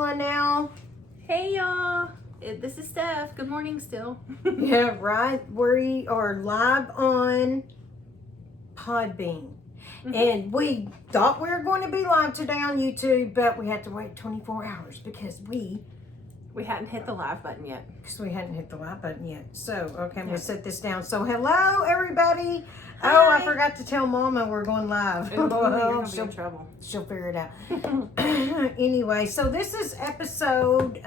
Linnell. Hey y'all, this is Steph. Good morning still. Yeah, right. We are live on Podbean. Mm-hmm. And we thought we were going to be live today on YouTube, but we had to wait 24 hours because we hadn't hit the live button yet. So, okay, I'm going to set this down. So, hello, everybody. Hi. Oh, I forgot to tell Mama we're going live. You're going to be in trouble. She'll figure it out. Anyway, so this is episode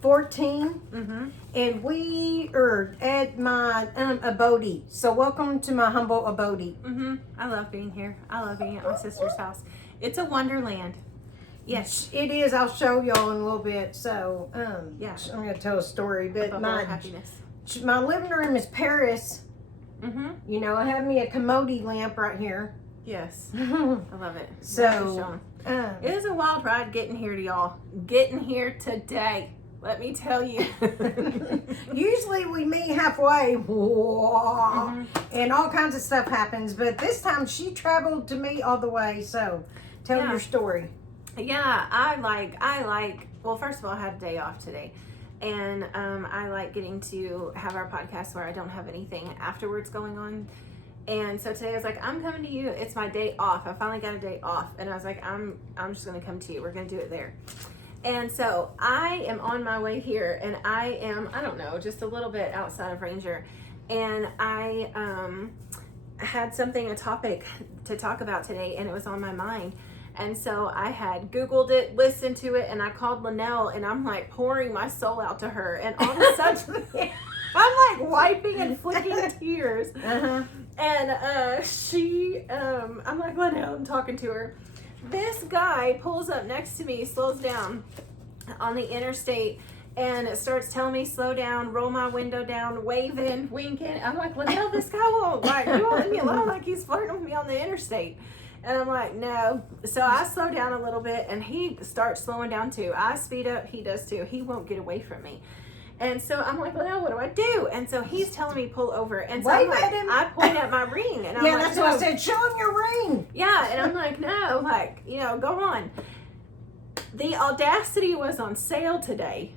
14. Mm-hmm. And we are at my abode. So, welcome to my humble abode. Mm-hmm. I love being here. I love being at my sister's house. It's a wonderland. Yes, it is. I'll show y'all in a little bit. So, yeah, I'm going to tell a story. But my living room is Paris. Mm-hmm. You know, I have me a commode lamp right here. Yes, I love it. So, it is a wild ride getting here to y'all. Getting here today, let me tell you. Usually we meet halfway, and all kinds of stuff happens. But this time she traveled to me all the way. So, tell your story. Yeah, I like, well, first of all, I had a day off today. And I like getting to have our podcast where I don't have anything afterwards going on. And so today I was like, I'm coming to you. It's my day off. I finally got a day off. And I was like, I'm just going to come to you. We're going to do it there. And so I am on my way here. And I am, I don't know, just a little bit outside of Ranger. And I had a topic to talk about today. And it was on my mind. And so I had Googled it, listened to it, and I called Linnell, and I'm like pouring my soul out to her. And all of a sudden, I'm like wiping and flicking tears. Uh-huh. And I'm like, Linnell, I'm talking to her. This guy pulls up next to me, slows down on the interstate, and it starts telling me, slow down, roll my window down, waving, winking. I'm like, Linnell, this guy won't, you won't leave me alone, like he's flirting with me on the interstate. And I'm like, no. So I slow down a little bit, and he starts slowing down too. I speed up, he does too. He won't get away from me. And so I'm like, well, what do I do? And so he's telling me pull over. And so I point at my ring. And I'm like, that's what I said. Show him your ring. Yeah. And I'm like, no, go on. The audacity was on sale today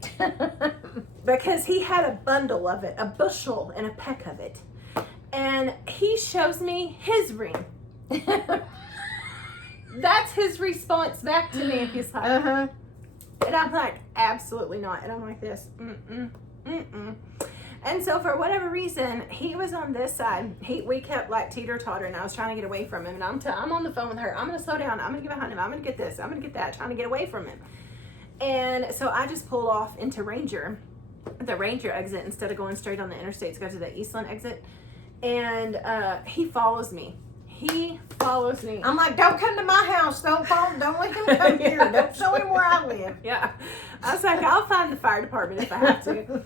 because he had a bundle of it, a bushel and a peck of it. And he shows me his ring. That's his response back to me. He's like, and I'm like, absolutely not. And I'm like this, And so for whatever reason, he was on this side. We kept like teeter-totter, and I was trying to get away from him. And I'm on the phone with her. I'm going to slow down. I'm going to get behind him. I'm going to get this. I'm going to get that. Trying to get away from him. And so I just pulled off into the Ranger exit, instead of going straight on the interstate to go to the Eastland exit. And he follows me. I'm like, don't come to my house. Don't let him come here. Don't show him where I live. Yeah. I was like, I'll find the fire department if I have to.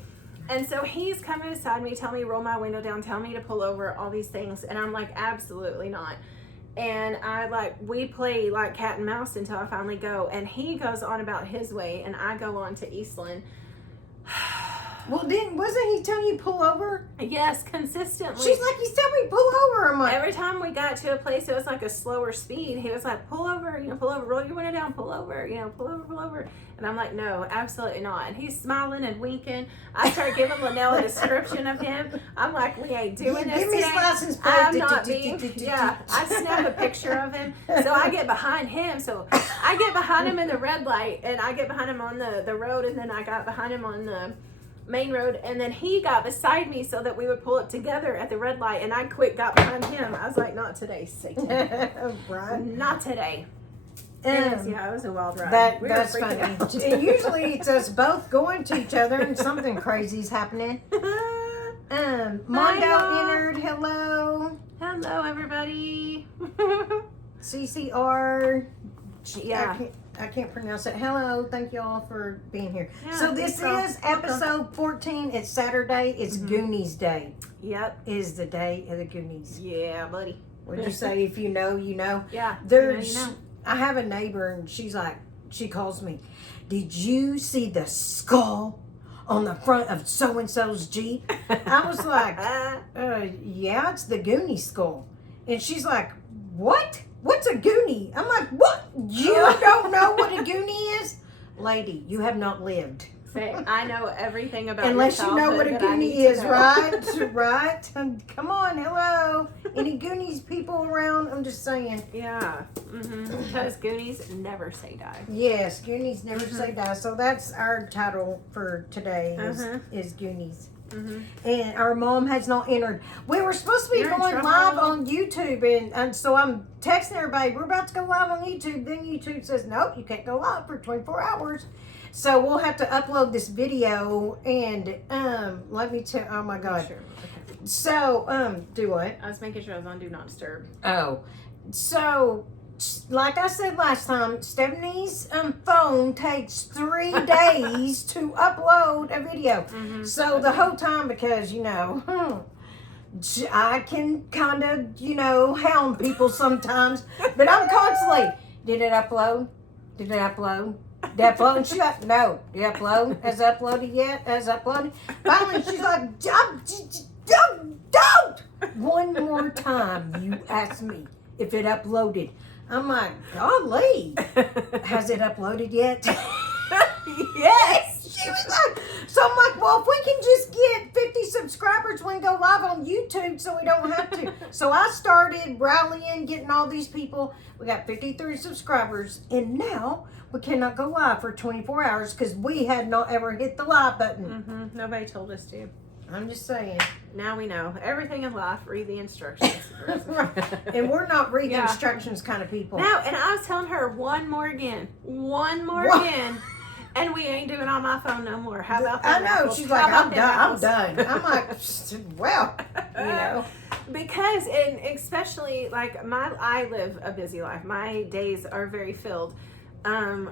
And so he's coming beside me, telling me to roll my window down, telling me to pull over, all these things. And I'm like, absolutely not. And we play like cat and mouse until I finally go. And he goes on about his way, and I go on to Eastland. Well, wasn't he telling you pull over? Yes, consistently. She's like, he's telling me pull over. I'm like, every time we got to a place, it was like a slower speed. He was like, pull over, pull over, roll your window down, pull over, pull over. And I'm like, no, absolutely not. And he's smiling and winking. I started giving Linnell a description of him. I'm like, we ain't doing this Give me today. his license plate. I'm not being, I snap a picture of him. So I get behind him. So I get behind him in the red light, and I get behind him on the road, and then I got behind him on the main road, and then he got beside me so that we would pull up together at the red light, and I got behind him. I was like, not today, Satan. Right. Not today. It was a wild ride. That's funny. And usually it's us both going to each other and something crazy's happening. Mondo entered. Hello. Hello, everybody. CCR. Yeah. I can't pronounce it. Hello, thank you all for being here. Yeah, so this is episode 14. It's Saturday. It's Goonies Day. Yep. Is the day of the Goonies. Yeah, buddy. What'd you say? If you know, you know. Yeah. There's. You know. I have a neighbor, and she calls me. Did you see the skull on the front of so and so's Jeep? I was like, yeah, it's the Goonie skull. And she's like, what? What's a Goonie? I'm like, what? You don't know what a Goonie is? lady, you have not lived. Say, I know everything about Unless your you know what a childhood that I Goonie need to is, know. right? Right? Come on, hello. Any Goonies people around? I'm just saying. Yeah. Because Goonies never say die. Yes, Goonies never say die. So that's our title for today is Goonies. And our mom has not entered. We were supposed to be You're in going trouble. live on YouTube, and so I'm texting everybody, we're about to go live on YouTube. Then YouTube says, nope, you can't go live for 24 hours. So we'll have to upload this video, and let me tell, oh my God. Sure. Okay. So, do what? I was making sure I was on Do Not Disturb. Oh, so like I said last time, Stephanie's phone takes 3 days to upload a video. So the whole time, because I can kind of hound people sometimes, but I'm constantly, did it upload? Did it upload? Did it upload? And she's like, no. Did it upload? Has it uploaded yet? Has it uploaded? Finally, she's like, don't! One more time you ask me if it uploaded. I'm like, golly, has it uploaded yet? Yes. She was like, so I'm like, well, if we can just get 50 subscribers, we can go live on YouTube so we don't have to. So I started rallying, getting all these people. We got 53 subscribers, and now we cannot go live for 24 hours because we had not ever hit the live button. Nobody told us to. I'm just saying. Now we know. Everything in life, read the instructions. And we're not reading instructions kind of people. No, and I was telling her one more again, and we ain't doing on my phone no more. How about that? I know. She's like, I'm done. I'm like, well, Because, and especially, like, I live a busy life. My days are very filled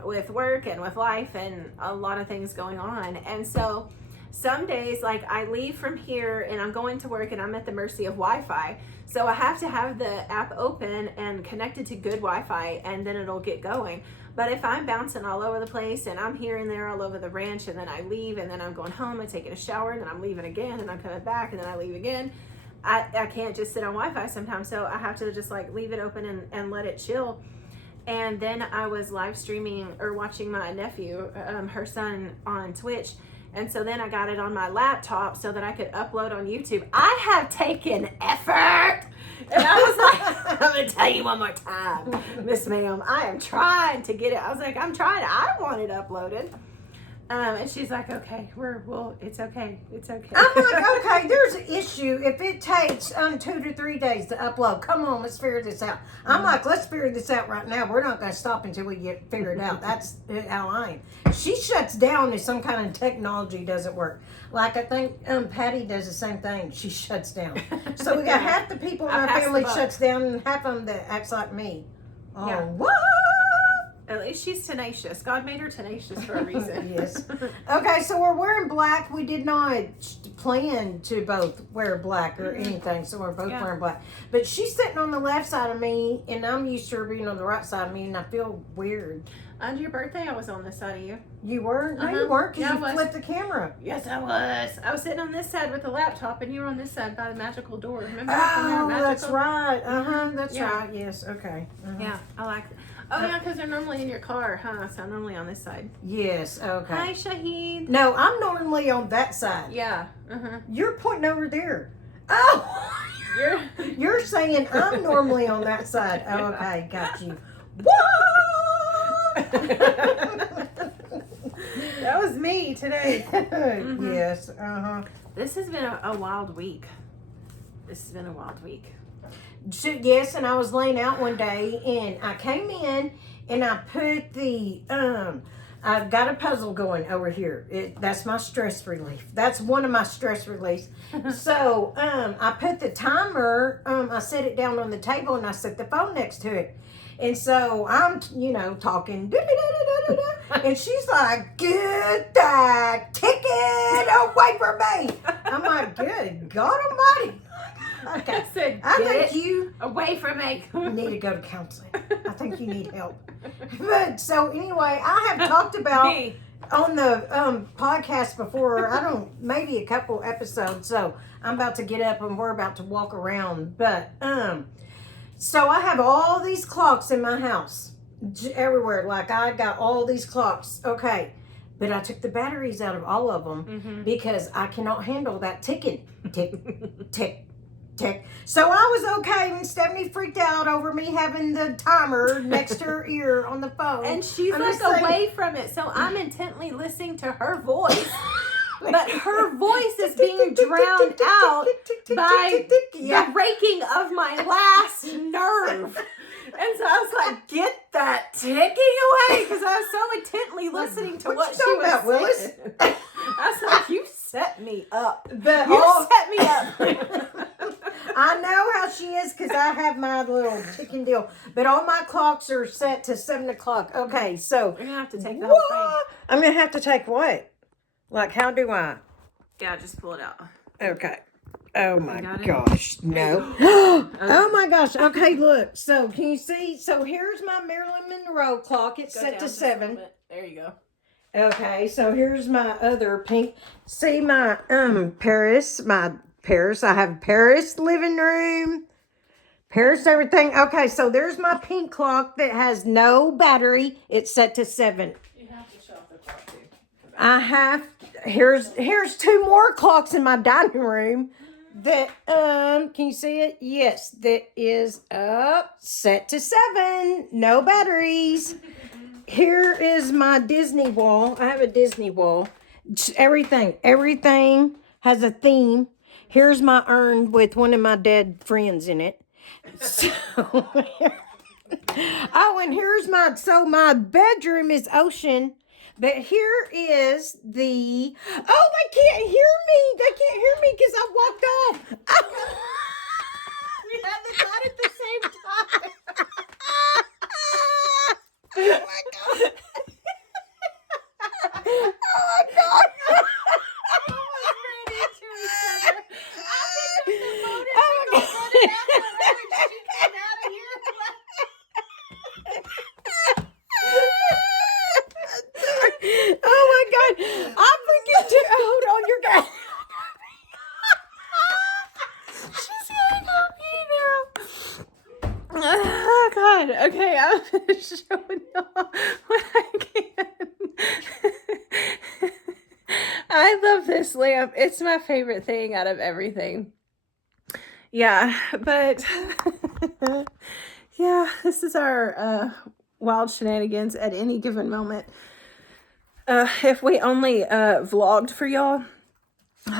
with work and with life and a lot of things going on. And so some days, like, I leave from here and I'm going to work and I'm at the mercy of Wi-Fi. So I have to have the app open and connected to good Wi-Fi, and then it'll get going. But if I'm bouncing all over the place and I'm here and there all over the ranch, and then I leave, and then I'm going home and taking a shower, and then I'm leaving again, and I'm coming back, and then I leave again, I can't just sit on Wi-Fi sometimes. So I have to just like leave it open and let it chill. And then I was live streaming or watching my nephew, her son, on Twitch. And so then I got it on my laptop so that I could upload on YouTube. I have taken effort. And I was like, I'm going to tell you one more time, Miss Ma'am, I am trying to get it. I was like, I'm trying. I want it uploaded. And she's like, okay, it's okay. It's okay. I'm like, okay, there's an issue. If it takes 2 to 3 days to upload, come on, let's figure this out. I'm like, let's figure this out right now. We're not going to stop until we get figured out. That's how I am. She shuts down if some kind of technology doesn't work. Like, I think Patty does the same thing. She shuts down. So we got half the people in our family shuts down, and half of them that acts like me. Oh, Yeah. what? At least she's tenacious. God made her tenacious for a reason. Yes. Okay, so we're wearing black. We did not plan to both wear black or anything, so we're both wearing black. But she's sitting on the left side of me, and I'm used to her being on the right side of me, and I feel weird. On your birthday, I was on this side of you. You were? No, you weren't, because Yeah, you flipped the camera. Yes, I was. I was sitting on this side with the laptop, and you were on this side by the magical door. Remember? Oh, that's right. That's Yeah. right. Yes, okay. Yeah, I like it. Oh, yeah, because they're normally in your car, huh? So I'm normally on this side. Yes, okay. Hi, Shahid. No, I'm normally on that side. Yeah. You're pointing over there. Oh! You're saying I'm normally on that side. Oh, okay, got you. What? That was me today. Yes, This has been a wild week. This has been a wild week. So, yes, and I was laying out one day, and I came in, and I put the, I've got a puzzle going over here. That's my stress relief. That's one of my stress reliefs. So, I put the timer, I set it down on the table, and I set the phone next to it. And so I'm, talking, and she's like, get that ticket away from me. I'm like, good God Almighty. Okay. I think you away from me. need to go to counseling. I think you need help. But so anyway, I have talked about on the podcast before, maybe a couple episodes. So I'm about to get up and we're about to walk around. But so I have all these clocks in my house. everywhere. Like I got all these clocks. Okay. But I took the batteries out of all of them because I cannot handle that ticking. Tick, tick, tick. So I was okay when Stephanie freaked out over me having the timer next to her ear on the phone. And she's like away from it. So I'm intently listening to her voice. But her voice is being drowned out by the raking of my last nerve. And so I was like, get that ticking away. Because I was so intently listening to what she was saying. Willis? I was like, you set me up. Set me up. I know how she is because I have my little chicken deal. But all my clocks are set to 7 o'clock. Okay, so. You're going to have to take the whole thing. I'm going to have to take what? Like, how do I? Yeah, just pull it out. Okay. Oh, my gosh. No. Oh, my gosh. Okay, look. So, can you see? So, here's my Marilyn Monroe clock. It's set to 7. There you go. Okay, so here's my other pink. See my Paris. I have Paris living room. Paris everything. Okay, so there's my pink clock that has no battery. It's set to 7. You have to shut the clock too. I have. Here's 2 more clocks in my dining room. That can you see it? Yes, that is up, set to 7. No batteries. Here is my Disney wall. I have a Disney wall. Everything has a theme. Here's my urn with one of my dead friends in it. So, oh, and here's my bedroom is ocean. But here is the, oh, they can't hear me. They can't hear me because I walked off. Oh. We had the thought at the same time. Oh, my God. Oh, my God. Oh my God! I forget to hold on your guy. She's getting on me now. Oh God! Okay, I'm showing y'all what I can. I love this lamp. It's my favorite thing out of everything. Yeah, but yeah, this is our wild shenanigans at any given moment. If we only vlogged for y'all,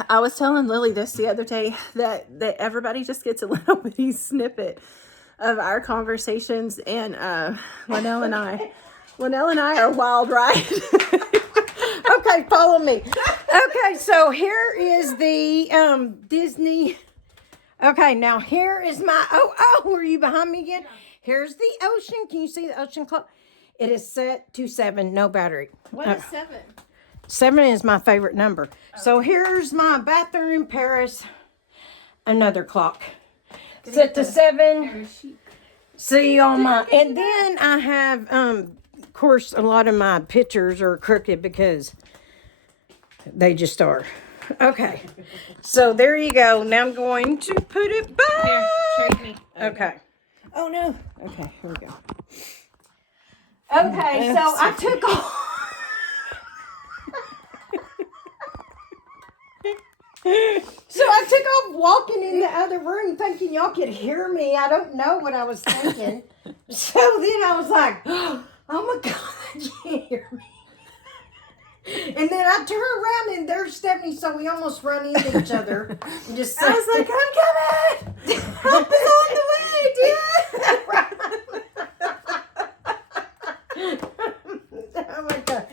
I was telling Lily this the other day that everybody just gets a little bitty snippet of our conversations, and Linnell and I are wild, right? Okay, follow me. Okay, so here is the Disney. Okay, now here is my, were you behind me again? Here's the ocean. Can you see the ocean clock? It is set to 7, no battery. What is 7? 7 is my favorite number. Oh. So here's my bathroom, Paris. Another clock. Set to 7. See on my, and then I have, of course, a lot of my pictures are crooked because they just are. Okay. So there you go. Now I'm going to put it back. Here, trade me. Okay. Oh no. Okay, here we go. Okay, so I took off. So I took off walking in the other room thinking y'all could hear me. I don't know what I was thinking. So then I was like, oh my God, you can't hear me. And then I turn around and there's Stephanie, so we almost run into each other. And just I was like, I'm coming! Help is on the way, dear! Oh my God.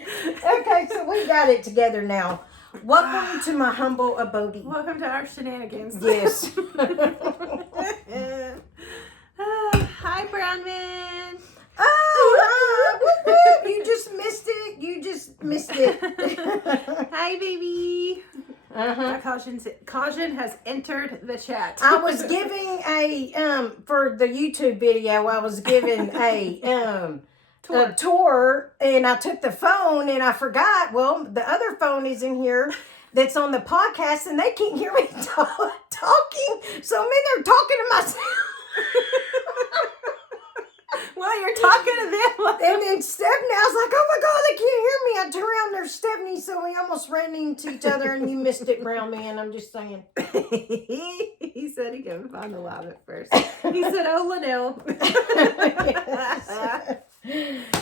Okay, so we got it together now. Welcome to my humble abode. Welcome to our shenanigans. Yes. Hi, Brown Man. Oh, you just missed it. You just missed it. Hi, baby. Caution has entered the chat. I was giving a for the YouTube video. I was giving a tour, and I took the phone, and I forgot. Well, the other phone is in here. That's on the podcast, and they can't hear me talking. So I'm in there talking to myself. While you're talking to them. And then Stephanie, I was like, oh my God, they can't hear me. I turned around, there's Stephanie, so we almost ran into each other and you missed it around me. And I'm just saying. He said he couldn't find the live at first. He said, oh, Linnell.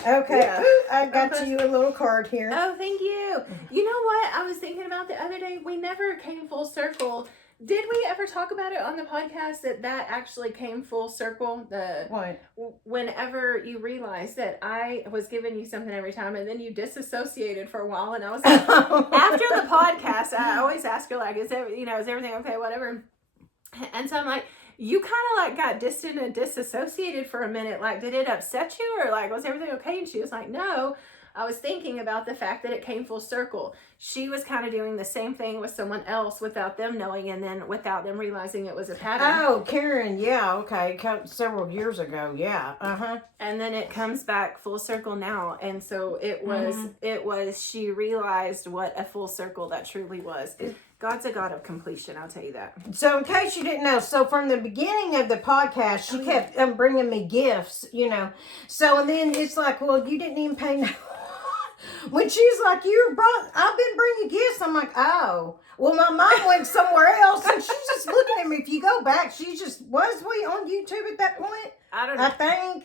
Okay, Yeah. I got you a little card here. Oh, thank you. You know what I was thinking about the other day? We never came full circle. Did we ever talk about it on the podcast that actually came full circle? What? Whenever you realized that I was giving you something every time and then you disassociated for a while, and I was like, after the podcast, I always ask her, like, is everything okay, whatever? And so I'm like, you kind of like got distant and disassociated for a minute. Like, did it upset you, or like, was everything okay? And she was like, no. I was thinking about the fact that it came full circle. She was kind of doing the same thing with someone else without them knowing, and then without them realizing it was a pattern. Oh, Karen, yeah, okay. Several years ago, yeah. Uh-huh. And then it comes back full circle now. And so it was, she realized what a full circle that truly was. God's a God of completion, I'll tell you that. So in case you didn't know, so from the beginning of the podcast, she kept bringing me gifts, So, and then it's like, well, you didn't even pay no. When she's like, I've been bringing gifts. I'm like, oh. Well, my mom went somewhere else, and she's just looking at me. If you go back, was we on YouTube at that point? I don't know. I think.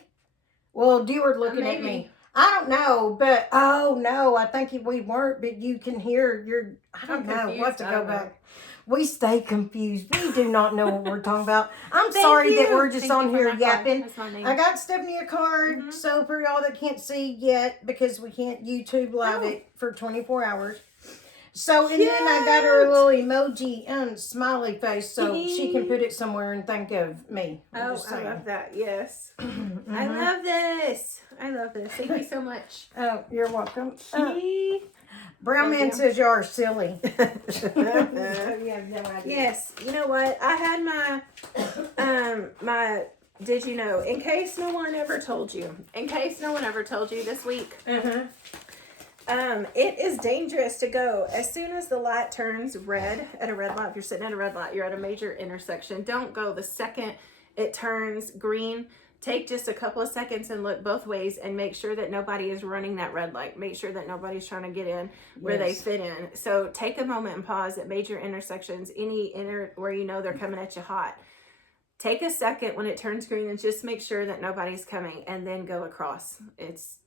Well, you were looking at me. I don't know, but, oh, no, I think we weren't, but you can hear I don't know what to go back. We stay confused. We do not know what we're talking about. I'm sorry that we're just on here yapping. I got Stephanie a card, so for y'all that can't see yet, because we can't YouTube live it for 24 hours. So, and then I got her a little emoji smiley face, so she can put it somewhere and think of me. I love that. Yes. I love this. Thank you so much. Oh, you're welcome. Brown Man says you are silly. You have no idea. Yes. You know what? I had my did you know, in case no one ever told you this week, it is dangerous to go as soon as the light turns red at a red light. If you're sitting at a red light, you're at a major intersection. Don't go the second it turns green. Take just a couple of seconds and look both ways and make sure that nobody is running that red light. Make sure that nobody's trying to get in where they fit in. So take a moment and pause at major intersections, where you know they're coming at you hot. Take a second when it turns green and just make sure that nobody's coming, and then go across. It's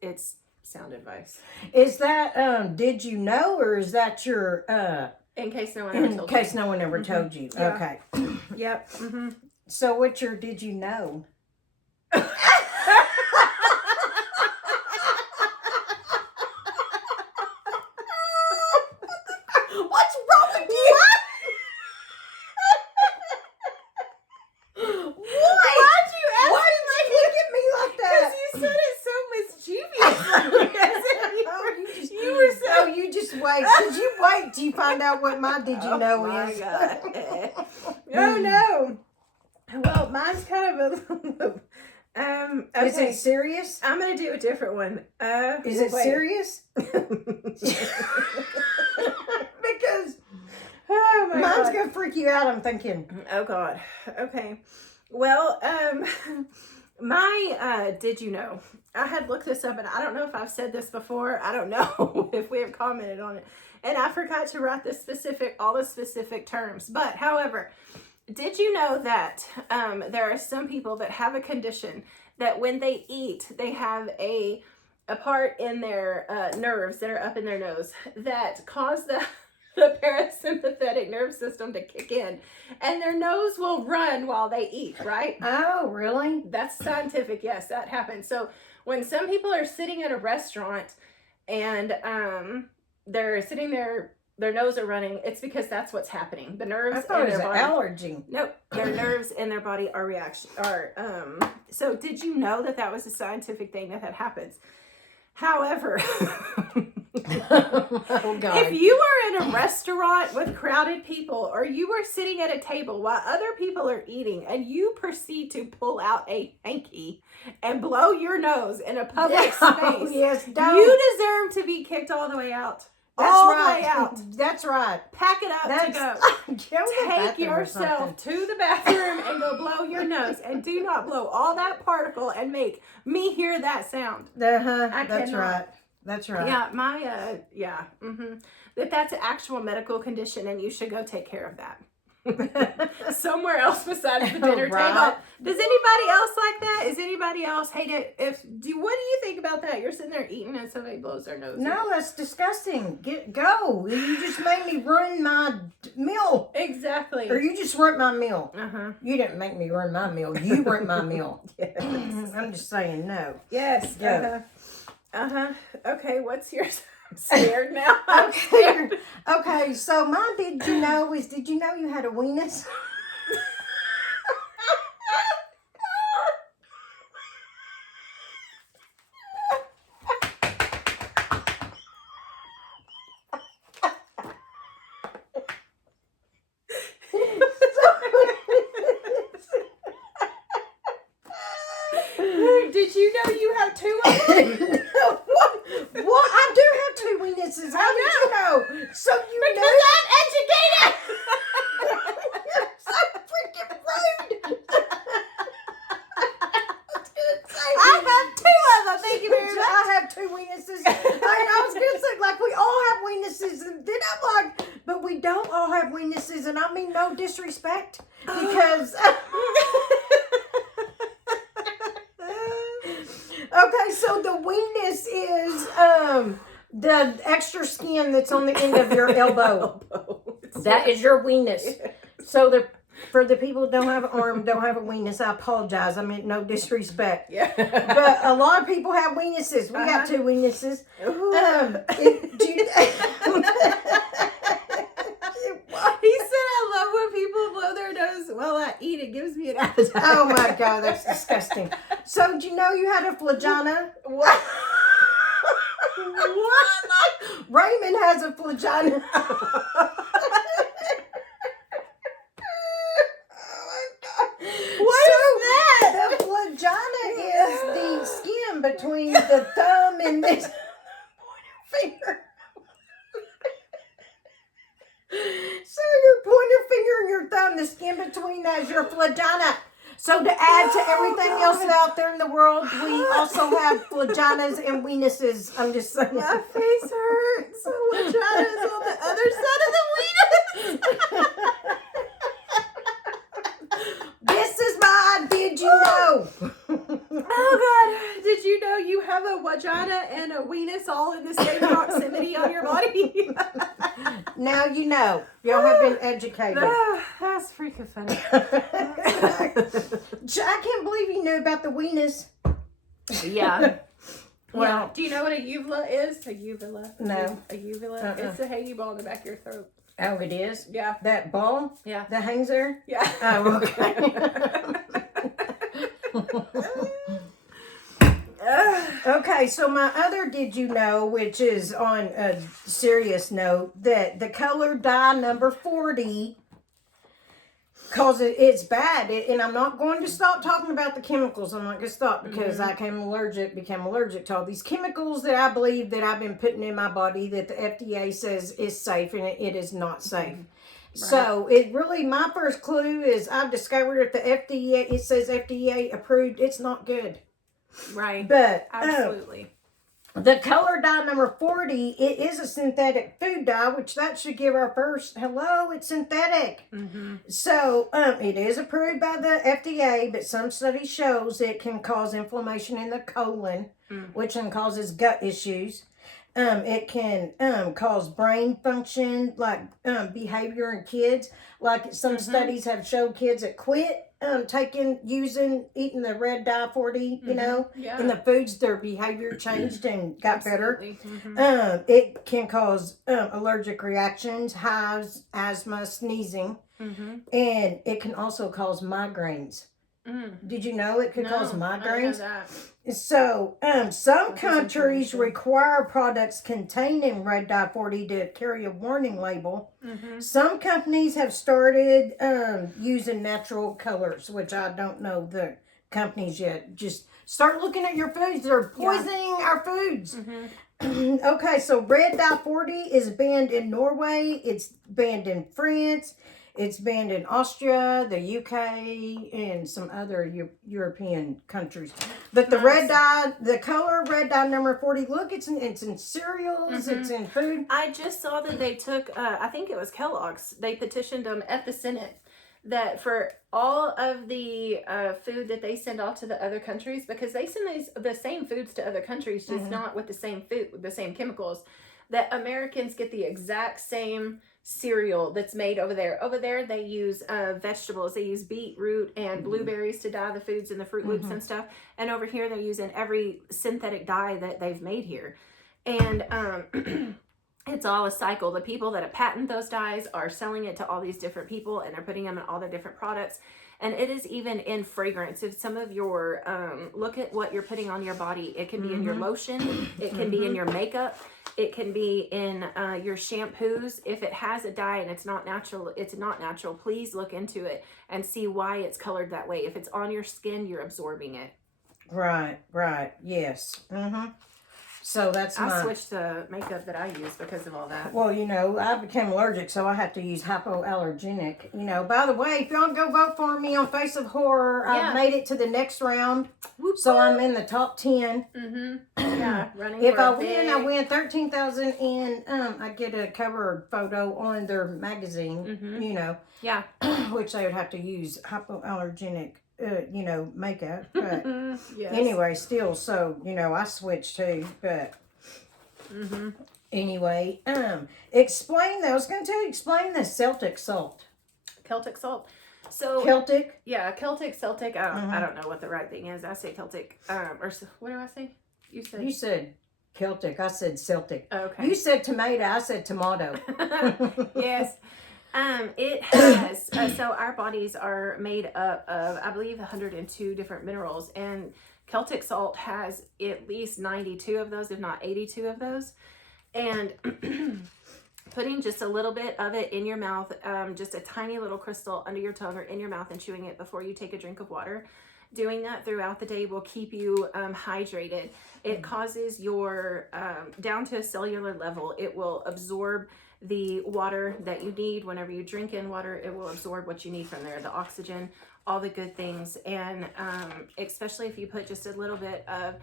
sound advice. Is that did you know, or is that your in case no one ever told you? In case no one ever told you. Yeah. Okay. Yep. So what's your did you know? What's wrong with you? Why'd you ask Why did you look at me like that? Because you said it so mischievously. You were so... Oh, you just wait. Did you wait till you find out what my did you know is? God. Oh, no. Well, mine's kind of a... okay. Is it serious? I'm going to do a different one. Is it serious? Because mine's going to freak you out, I'm thinking. Oh, God. Okay. Well, my did you know? I had looked this up, and I don't know if I've said this before. I don't know if we have commented on it. And I forgot to write all the specific terms. But, however... Did you know that there are some people that have a condition that when they eat, they have a part in their nerves that are up in their nose that cause the parasympathetic nerve system to kick in, and their nose will run while they eat, right? Oh, really? That's scientific. Yes, that happens. So when some people are sitting at a restaurant and they're sitting there, their nose are running, it's because that's what's happening. The nerves in their body. Allergy. Nope. Their nerves in their body so did you know that was a scientific thing that happens? However, oh, God. If you are in a restaurant with crowded people, or you are sitting at a table while other people are eating, and you proceed to pull out a hanky and blow your nose in a public space, yes, don't. You deserve to be kicked all the way out. all the way out. That's right. Pack it up to go. Take yourself to the bathroom and go blow your nose. And do not blow all that particle and make me hear that sound. That's right. That's right. Yeah, that's an actual medical condition, and you should go take care of that. Somewhere else besides the dinner table. Does anybody else like that? Is anybody else hate it? What do you think about that? You're sitting there eating and somebody blows their nose. No, that's disgusting. Go. You just made me ruin my meal. Exactly. Or you just ruined my meal. You didn't make me ruin my meal. You ruined my meal. Yes. I'm just saying no. Yes. Okay, what's yours? I'm scared now. Okay, so my did you know you had a weenus? Did you know you have two of them? What? I do have two weenuses. How did you know? So you because knew? I'm educated. You're so freaking rude. I have two of them. Thank you very much. I have two weenuses. I was going to say, like, we all have weenuses. And then I'm like, but we don't all have weenuses. And I mean no disrespect. Because... Okay, so the weenus is the extra skin that's on the end of your elbow. That is your weenus. So for the people who don't have an arm, don't have a weenus, I apologize. I meant no disrespect. Yeah. But a lot of people have weenuses. We got two weenuses. He said, I love when people blow their nose while I eat. It gives me an appetite. Oh my God, that's disgusting. So, did you know you had a flagina? What? What? Raymond has a flagina. What is that? The flagina is the skin between the thumb and this pointer finger. So your pointer finger and your thumb, the skin between that is your flagina. So to add to everything else out there in the world, we also have flaginas and weenuses. I'm just saying. My face hurts. So vagina's on the other side of the weenus. This is my did you know? Oh God! Did you know you have a vagina and a weenus all in the same proximity on your body? Now you know. Y'all have been educated. That's freaking funny. I can't believe you knew about the weenus. Yeah. Well, yeah. Do you know what a uvula is? A uvula? No. A uvula? It's a hanging ball in the back of your throat. Oh, it is? Yeah. That ball? Yeah. That hangs there? Yeah. Oh, okay. Okay, so my other did you know, which is on a serious note, that the color dye number 40, because it's bad, and I'm not going to stop talking about the chemicals. I'm not going to stop because I became allergic to all these chemicals that I believe that I've been putting in my body that the FDA says is safe, and it is not safe. Right. So it really, my first clue is I've discovered if the FDA, it says FDA approved, it's not good. Right. But absolutely. The color dye number 40, it is a synthetic food dye, which that should give our first, hello, it's synthetic. So it is approved by the FDA, but some studies shows it can cause inflammation in the colon, which then causes gut issues. It can cause brain function, like behavior in kids. Like some studies have showed kids that quit eating the red dye 40, you know, in the foods, their behavior changed and got better. It can cause allergic reactions, hives, asthma, sneezing, and it can also cause migraines. Did you know it could cause migraines? I know that. So, some countries require products containing red dye 40 to carry a warning label. Some companies have started using natural colors, which I don't know the companies yet. Just start looking at your foods. They're poisoning our foods. Okay, so red dye 40 is banned in Norway. It's banned in France. It's banned in Austria, the UK, and some other European countries. But the red dye, the color red dye number 40, look, it's in cereals, it's in food. I just saw that they took, I think it was Kellogg's, they petitioned them at the Senate that for all of the food that they send off to the other countries, because they send the same foods to other countries, just not with the same food, with the same chemicals, that Americans get the exact same cereal that's made over there. Over there, they use vegetables. They use beetroot and blueberries to dye the foods and the Fruit Loops and stuff. And over here, they're using every synthetic dye that they've made here. And it's all a cycle. The people that have patented those dyes are selling it to all these different people, and they're putting them in all their different products. And it is even in fragrance. If some of your, look at what you're putting on your body. It can be in your lotion. It can be in your makeup. It can be in your shampoos. If it has a dye and it's not natural, please look into it and see why it's colored that way. If it's on your skin, you're absorbing it. Right, yes. So I switched the makeup that I use because of all that. Well, I became allergic, so I have to use hypoallergenic. By the way, if y'all go vote for me on Face of Horror, I've made it to the next round. So I'm in the top 10. Yeah, running. If I win 13,000, and I get a cover photo on their magazine. Yeah. Which they would have to use hypoallergenic. Makeup, but yes. Anyway, still, so, I switched too, but anyway, explain the Celtic salt. Celtic salt. So Celtic? Yeah, Celtic. I don't know what the right thing is. I say Celtic, or what do I say? You said Celtic. I said Celtic. Okay. You said tomato. I said tomato. Yes. It has, so our bodies are made up of, I believe, 102 different minerals, and Celtic salt has at least 92 of those, if not 82 of those. And putting just a little bit of it in your mouth, just a tiny little crystal under your tongue or in your mouth, and chewing it before you take a drink of water. Doing that throughout the day will keep you hydrated. It causes your, down to a cellular level, it will absorb the water that you need. Whenever you drink in water, it will absorb what you need from there, the oxygen, all the good things. And especially if you put just a little bit of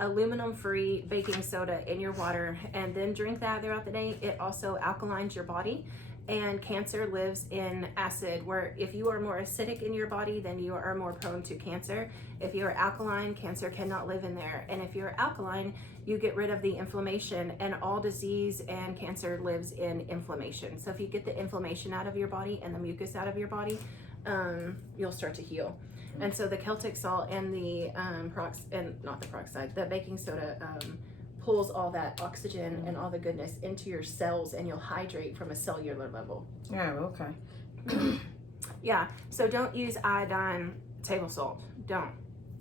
aluminum-free baking soda in your water and then drink that throughout the day, it also alkalines your body. And cancer lives in acid, where if you are more acidic in your body, then you are more prone to cancer. If you are alkaline, cancer cannot live in there. And if you're alkaline, you get rid of the inflammation, and all disease and cancer lives in inflammation. So if you get the inflammation out of your body and the mucus out of your body, you'll start to heal. And so the Celtic salt and the the baking soda pulls all that oxygen and all the goodness into your cells, and you'll hydrate from a cellular level. Oh, okay. Yeah, so don't use iodine table salt.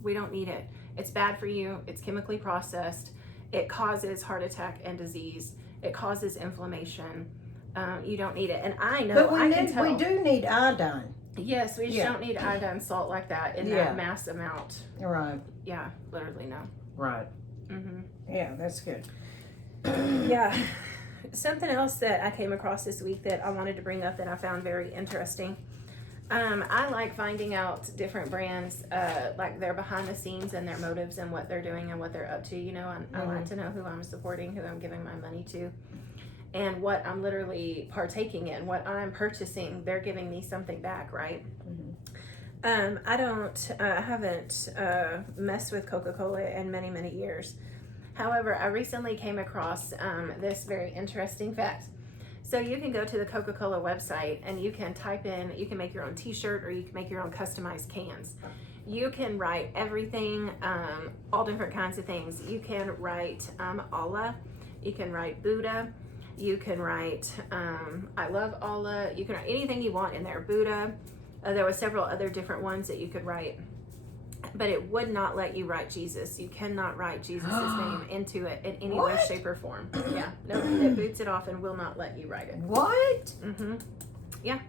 We don't need it. It's bad for you. It's chemically processed. It causes heart attack and disease. It causes inflammation. You don't need it. And I know, but we do need iodine. Yes, we just don't need iodine salt like that in that mass amount. Right. Yeah, literally no. Right. Yeah, that's good. Yeah. Something else that I came across this week that I wanted to bring up that I found very interesting. I like finding out different brands, like their behind the scenes and their motives and what they're doing and what they're up to. I like to know who I'm supporting, who I'm giving my money to, and what I'm literally partaking in, what I'm purchasing. They're giving me something back, right? I haven't messed with Coca-Cola in many, many years. However, I recently came across this very interesting fact. So you can go to the Coca-Cola website and you can type in, you can make your own t-shirt, or you can make your own customized cans. You can write everything, all different kinds of things. You can write Allah, you can write Buddha, you can write I love Allah, you can write anything you want in there, Buddha. There were several other different ones that you could write, but it would not let you write Jesus. You cannot write Jesus' name into it in any way, shape, or form. Yeah, no, it boots it off and will not let you write it. What? Yeah.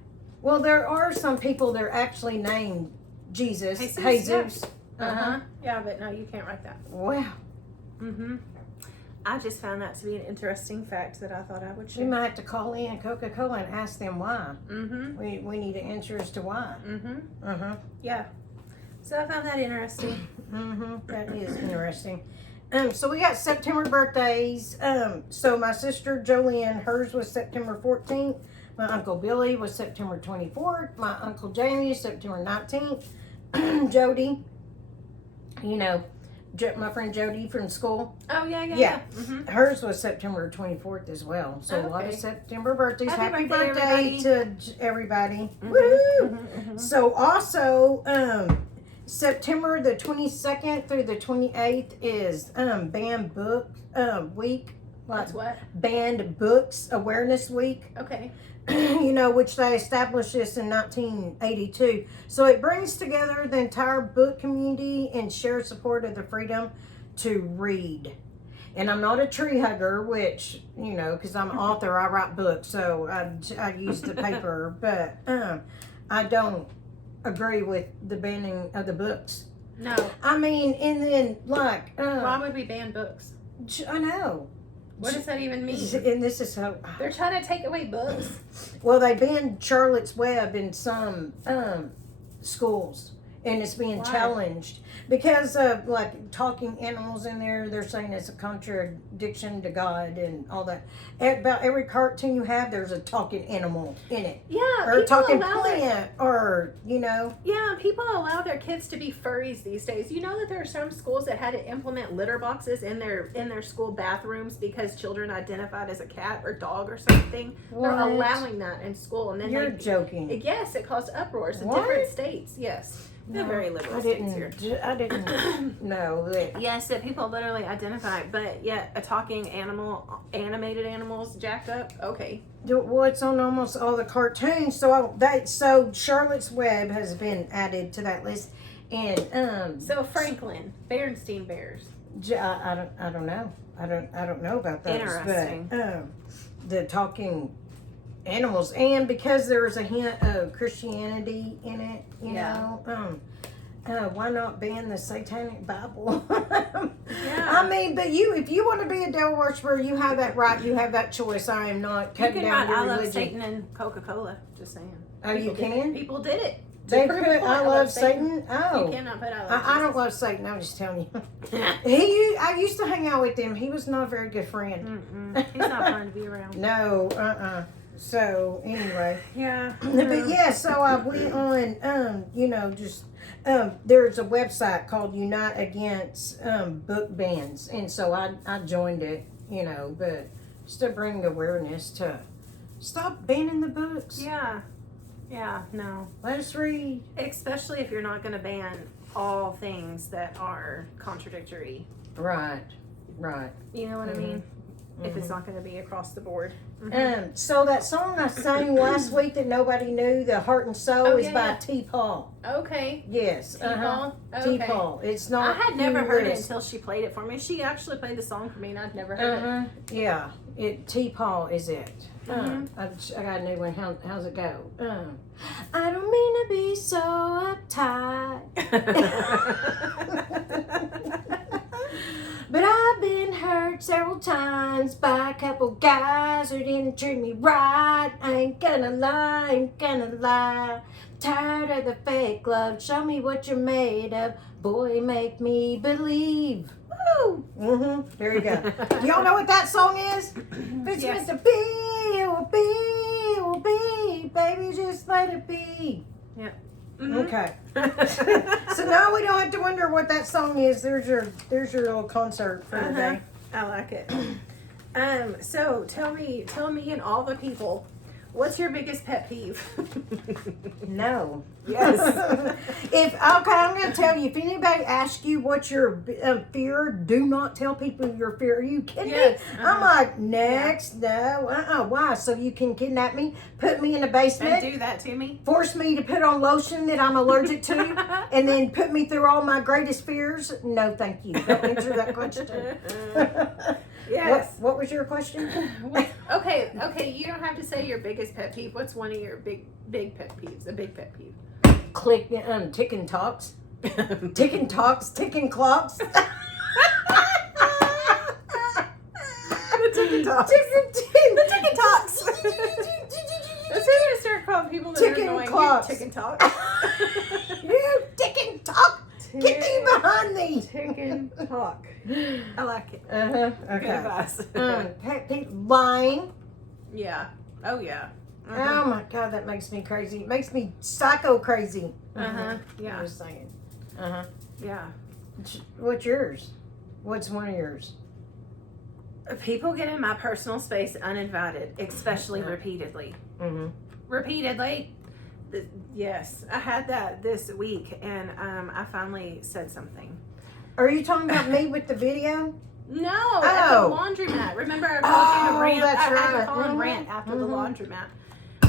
Well, there are some people that are actually named Jesus. Jesus. Yeah, but no, you can't write that. Wow. I just found that to be an interesting fact that I thought I would We share. might have to call in Coca-Cola and ask them why. Mm-hmm. We need an answer as to why. Mm-hmm. Yeah. So I found that interesting. That is interesting. So we got September birthdays. So my sister Jolene, hers was September 14th. My Uncle Billy was September 24th. My Uncle Jamie is September 19th. Jody, you know, my friend Jody from school. Oh, yeah. Hers was September 24th as well. So a lot of Okay. September birthdays. Happy Happy birthday, birthday to everybody. Woo! So also, September the 22nd through the 28th is banned book week. That's what? Banned Books Awareness Week. Okay. You know, which they established this in 1982. So it brings together the entire book community and shares support of the freedom to read. And I'm not a tree hugger, which, you know, because I'm an author, I write books, so I use the paper. But I don't agree with the banning of the books. No. I mean, and then, like... Why would we ban books? I know. What does that even mean? And this is so... They're trying to take away books. Well, they banned Charlotte's Web in some schools, and it's being challenged because of like talking animals in there. They're saying it's a contradiction to God and all that. About every cartoon you have, there's a talking animal in it. Yeah, Or talking plant, or, you know. Yeah, people allow their kids to be furries these days. You know that there are some schools that had to implement litter boxes in their school bathrooms because children identified as a cat or dog or something. What? They're allowing that in school, and then You're joking. Yes, it caused uproars in What? different states. Yes, they're very liberal states here. I didn't know that. Yes, that people literally identify, but yet a talking animal, animated animals jacked up. Okay. Well, it's on almost all the cartoons. So Charlotte's Web has been added to that list, and So Franklin, Berenstain Bears. I don't know. I don't know about those. Interesting. But the talking animals, and because there was a hint of Christianity in it, you know. Why not ban the Satanic Bible? I mean, but if you want to be a devil worshiper, you have that right. You have that choice. I am not cutting down your I religion. love Satan and Coca-Cola. Just saying. Oh, you can? People did it. They put I love Satan. Oh, You cannot put I don't love Satan. I'm just telling you. I used to hang out with him. He was not a very good friend. He's not fun to be around. No, So anyway, Yeah. but yeah. So I went on. You know, just. There's a website called Unite Against Book Bans, and so I joined it, you know, but just to bring awareness to stop banning the books. Yeah, no. Let us read. Especially if you're not going to ban all things that are contradictory. Right. You know what I mean? If it's not going to be across the board. So that song I sang last week that nobody knew, The Heart and Soul, is by T. Paul. Okay. Yes. T. Paul? T. Paul. It's not. I had never heard it until she played it for me. She actually played the song for me, and I'd never heard it. Yeah. T. Paul is it. I got a new one. How's it go? I don't mean to be so uptight. But I've been hurt several times by a couple guys who didn't treat me right. I ain't gonna lie. Tired of the fake love. Show me what you're made of. Boy, make me believe. Woo! There you go. Y'all know what that song is? It's meant to be, it will be. Baby, just let it be. Yep. Okay. So now we don't have to wonder what that song is. There's your little concert for today. I like it. So tell me and all the people, what's your biggest pet peeve? No. Yes. I'm going to tell you. If anybody asks you what's your fear, do not tell people your fear. Are you kidding me? I'm like, next, no, why? So you can kidnap me, put me in a basement, And do that to me. force me to put on lotion that I'm allergic to, and then put me through all my greatest fears? No, thank you. Don't answer that question. Yes. What was your question? Okay. You don't have to say your biggest pet peeve. What's one of your big pet peeves? A big pet peeve. Ticking talks. Ticking clocks. ticket talks. The ticket talks. Let's start calling people that Ticking are annoying. clocks. You ticket talk. You ticking talk. Get thee behind thee. Ticking talk. I like it. Okay. Good advice. Pet peeve, lying. Yeah. Oh yeah. Oh my God, that makes me crazy. It makes me psycho crazy. Yeah. I was saying. Yeah. What's yours? What's one of yours? People get in my personal space uninvited, especially repeatedly. Repeatedly. Yes, I had that this week, and I finally said something. Are you talking about me with the video? No, at the laundromat. Remember, I called you to rant. That's I had right. to call and rant after the laundromat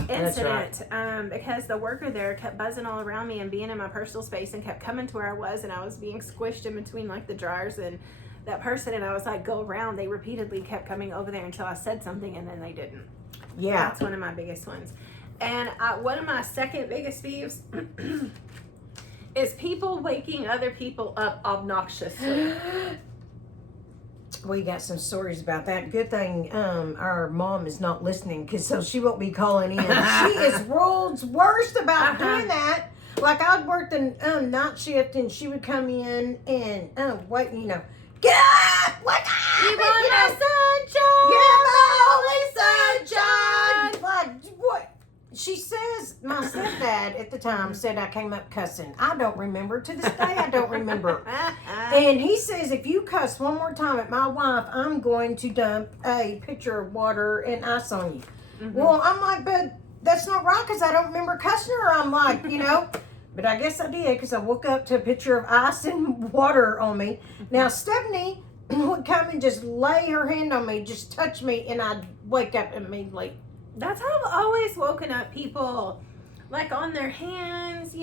incident, because the worker there kept buzzing all around me and being in my personal space and kept coming to where I was, and I was being squished in between like the dryers and that person, and I was like, go around. They repeatedly kept coming over there until I said something, and then they didn't. Yeah. That's one of my biggest ones. And one of my second biggest peeves is people waking other people up obnoxiously. We got some stories about that. Good thing our mom is not listening, because so she won't be calling in. She is world's worst about doing that. Like, I'd work the night shift, and she would come in and wait, get up, wake up, You want my sunshine? yeah, my only sunshine. Like, what? She says, my stepdad at the time said I came up cussing. I don't remember. To this day, I don't remember. And he says, if you cuss one more time at my wife, I'm going to dump a pitcher of water and ice on you. Well, I'm like, but that's not right, because I don't remember cussing her. I'm like, but I guess I did, because I woke up to a pitcher of ice and water on me. Now, Stephanie would come and just lay her hand on me, just touch me, and I'd wake up immediately. That's how I've always woken up people, like on their hands,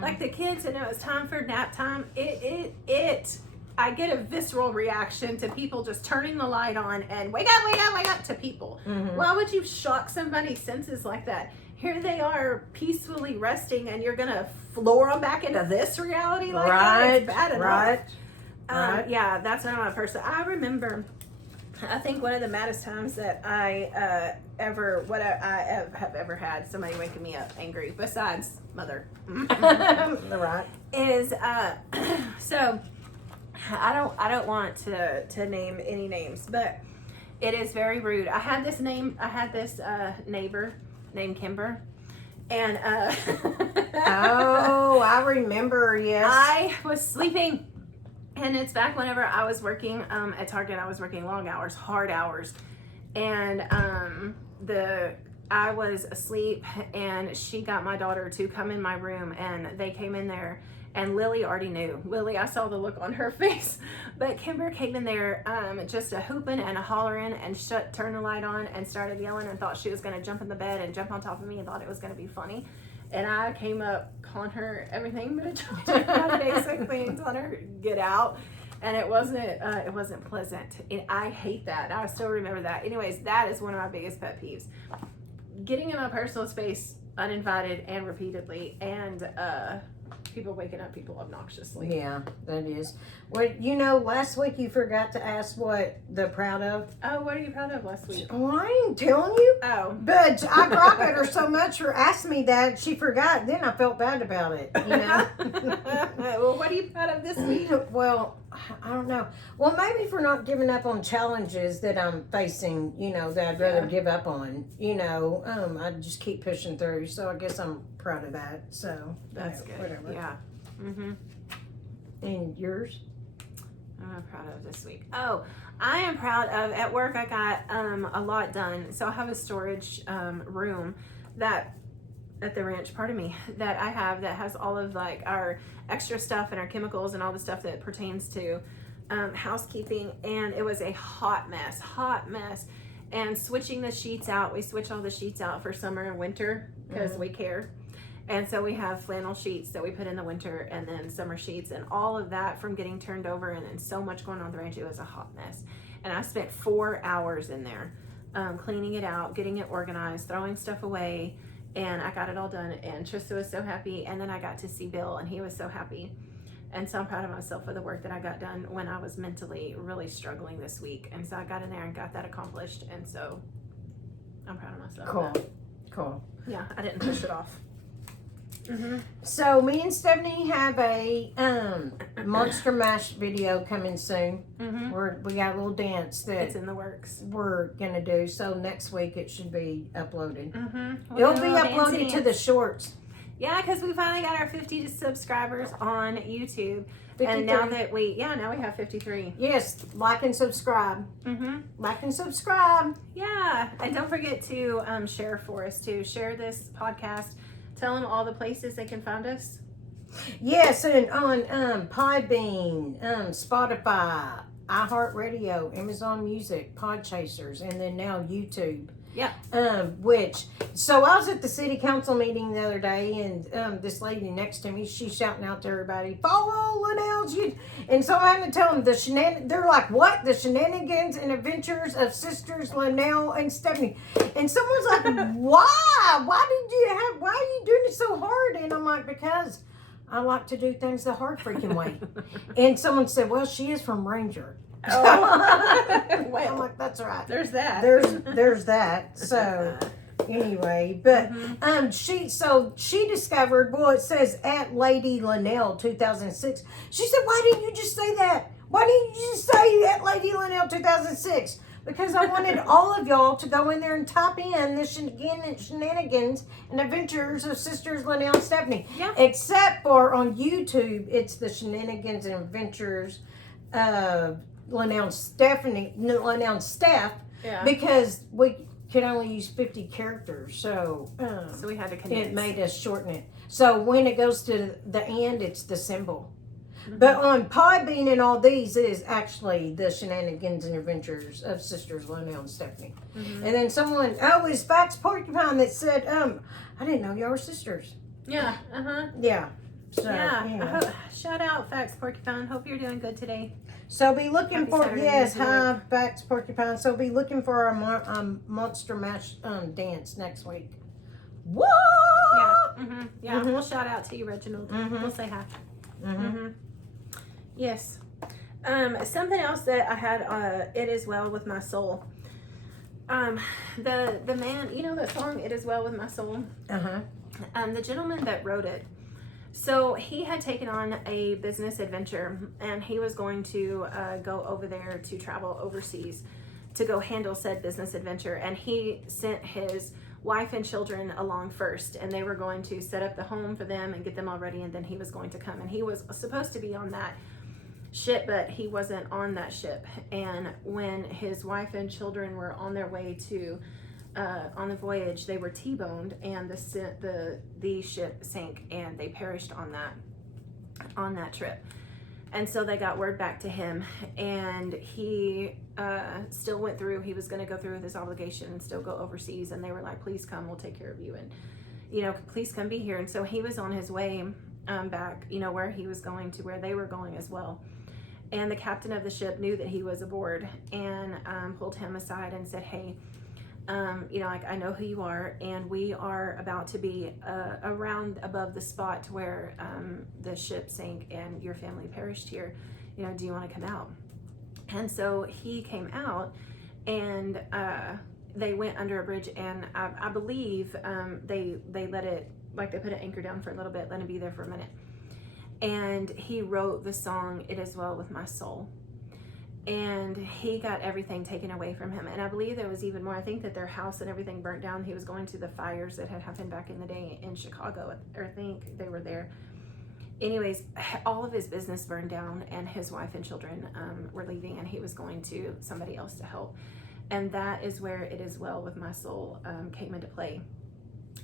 like the kids, and it was time for nap time. I get a visceral reaction to people just turning the light on and wake up to people. Why would you shock somebody's senses like that? Here they are peacefully resting, and you're gonna floor them back into this reality like that? It's bad enough. Right. Yeah, that's one of my personal. I remember. I think one of the maddest times that I have ever had somebody waking me up angry, besides mother, Right. is so I don't want to name any names, but it is very rude. I had this neighbor named Kimber, and Oh, I remember. Yes. I was sleeping. And it's back whenever I was working at Target. I was working long hours, hard hours, and I was asleep, and she got my daughter to come in my room, and they came in there, and Lily already knew. Lily, I saw the look on her face, but Kimber came in there just a hooping and a hollering, and turned the light on and started yelling, and thought she was going to jump in the bed and jump on top of me, and thought it was going to be funny. And I came up calling her everything but a child, basically, and telling her get out. And it wasn't pleasant. And I hate that. I still remember that. Anyways, that is one of my biggest pet peeves. Getting in my personal space uninvited and repeatedly, and people waking up people obnoxiously. Yeah, that is. Well, last week you forgot to ask what they're proud of. Oh, what are you proud of last week? Oh, I ain't telling you. Oh. But I cried at her so much for asking me that she forgot. Then I felt bad about it, Well, what are you proud of this week? Well, I don't know. Well, maybe for not giving up on challenges that I'm facing, that I'd rather give up on. I just keep pushing through. So I guess I'm proud of that. So that's good. Whatever. Yeah. And yours? I'm proud of this week. Oh, I am proud of, at work I got a lot done. So I have a storage room that at the ranch, that I have that has all of like our extra stuff and our chemicals and all the stuff that pertains to housekeeping, and it was a hot mess. And switching the sheets out, we switch all the sheets out for summer and winter because we care. And so we have flannel sheets that we put in the winter, and then summer sheets, and all of that from getting turned over, and then so much going on at the ranch. It was a hot mess. And I spent 4 hours in there cleaning it out, getting it organized, throwing stuff away, and I got it all done. And Trista was so happy. And then I got to see Bill, and he was so happy. And so I'm proud of myself for the work that I got done when I was mentally really struggling this week. And so I got in there and got that accomplished. And so I'm proud of myself. Cool. Yeah, I didn't push it off. Mm-hmm. So me and Stephanie have a Monster Mash video coming soon. Mm-hmm. We got a little dance that It's in the works. we're gonna do. So next week it should be uploaded. Mm-hmm. It'll be uploaded to the shorts. Yeah, because we finally got our 50 subscribers on YouTube. 53. And now that now we have 53. Yes, like and subscribe. Mm-hmm. Like and subscribe. Yeah, and don't forget to share for us too. Share this podcast. Tell them all the places they can find us. Yes, and on Podbean, Spotify, iHeartRadio, Amazon Music, Podchasers, and then now YouTube. Yeah. So I was at the city council meeting the other day, and this lady next to me, she's shouting out to everybody, follow Linnell's YouTube. And so I'm having to tell them they're like, what? The shenanigans and adventures of sisters Linnell and Stephanie. And someone's like, why? Why are you doing it so hard? And I'm like, because I like to do things the hard freaking way. And someone said, well, she is from Ranger. Oh. Well, I'm like, that's right. There's that. There's that. So anyway, but she discovered, well, it says at Lady Linnell 2006. She said, why didn't you just say that? Why didn't you just say at Lady Linnell 2006? Because I wanted all of y'all to go in there and type in the shenanigans and adventures of sisters Linnell and Stephanie. Yeah. Except for on YouTube, it's the shenanigans and adventures of Linnell and Steph. Yeah. Because we could only use 50 characters, so we had to condense. it made us shorten it. So when it goes to the end, it's the symbol. But on Podbean and all these is actually the shenanigans and adventures of sisters Linnell and Stephanie. And then someone, it's Fax Porcupine that said, I didn't know y'all were sisters. Yeah. Yeah. So, Yeah. anyway. Shout out Fax Porcupine. Hope you're doing good today. So be looking Happy for, Saturday, yes, New hi, York. Fax Porcupine. So be looking for our Monster Mash dance next week. Whoa! Yeah. Yeah. We'll shout out to you, Reginald. We'll say hi. Yes. Something else that I had, It Is Well With My Soul. The man, you know that song, It Is Well With My Soul? The gentleman that wrote it, so he had taken on a business adventure, and he was going to go over there to travel overseas to go handle said business adventure. And he sent his wife and children along first, and they were going to set up the home for them and get them all ready, and then he was going to come. And he was supposed to be on that ship, but he wasn't on that ship. And when his wife and children were on their way to on the voyage, they were T-boned, and the ship sank, and they perished on that trip. And so they got word back to him, and he still went through. He was going to go through with his obligation and still go overseas, and they were like, please come, we'll take care of you, and please come be here. And so he was on his way back, where he was going to where they were going as well. And the captain of the ship knew that he was aboard, and pulled him aside and said, hey, I know who you are, and we are about to be around above the spot where the ship sank and your family perished here. Do you want to come out? And so he came out, and they went under a bridge, and I believe they let it, like they put an anchor down for a little bit, let it be there for a minute. And he wrote the song, It Is Well With My Soul. And he got everything taken away from him. And I believe there was even more. I think that their house and everything burnt down. He was going to the fires that had happened back in the day in Chicago, or I think they were there. Anyways, all of his business burned down, and his wife and children were leaving, and he was going to somebody else to help. And that is where It Is Well With My Soul came into play.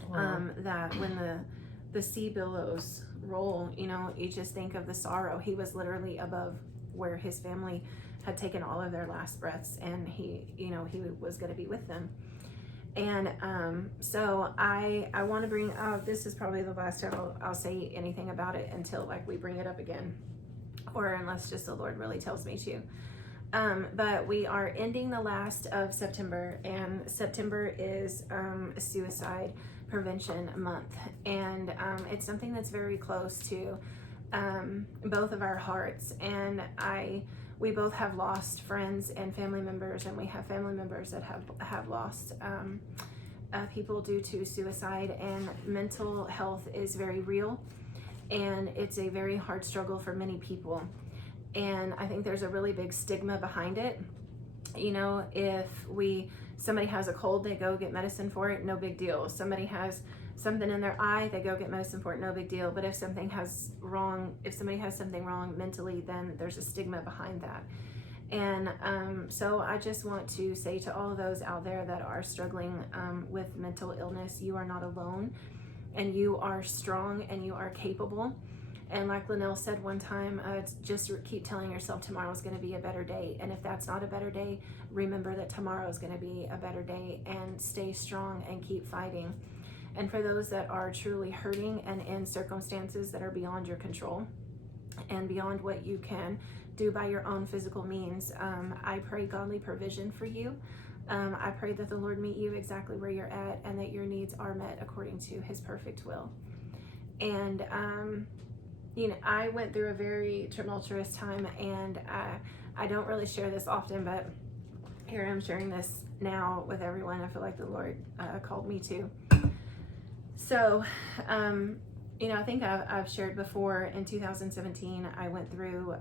Wow. That when the sea billows roll, you just think of the sorrow. He was literally above where his family had taken all of their last breaths, and he was going to be with them. And so I want to bring, this is probably the last time I'll say anything about it until we bring it up again, or unless just the Lord really tells me to. But we are ending the last of September, and September is Suicide Prevention Month, and it's something that's very close to both of our hearts. And we both have lost friends and family members, and we have family members that have lost people due to suicide. And mental health is very real, and it's a very hard struggle for many people. And I think there's a really big stigma behind it. You know, if somebody has a cold, they go get medicine for it, no big deal. Somebody has something in their eye, they go get medicine for it, no big deal. But if somebody has something wrong mentally, then there's a stigma behind that. And so I just want to say to all of those out there that are struggling with mental illness, you are not alone, and you are strong, and you are capable. And like Linnell said one time, just keep telling yourself tomorrow's going to be a better day. And if that's not a better day, remember that tomorrow is going to be a better day, and stay strong and keep fighting. And for those that are truly hurting and in circumstances that are beyond your control and beyond what you can do by your own physical means, I pray godly provision for you. I pray that the Lord meet you exactly where you're at, and that your needs are met according to his perfect will. And you know, I went through a very tumultuous time, and I don't really share this often, but here I'm sharing this now with everyone. I feel like the Lord called me to. So, you know, I think I've shared before, in 2017, I went through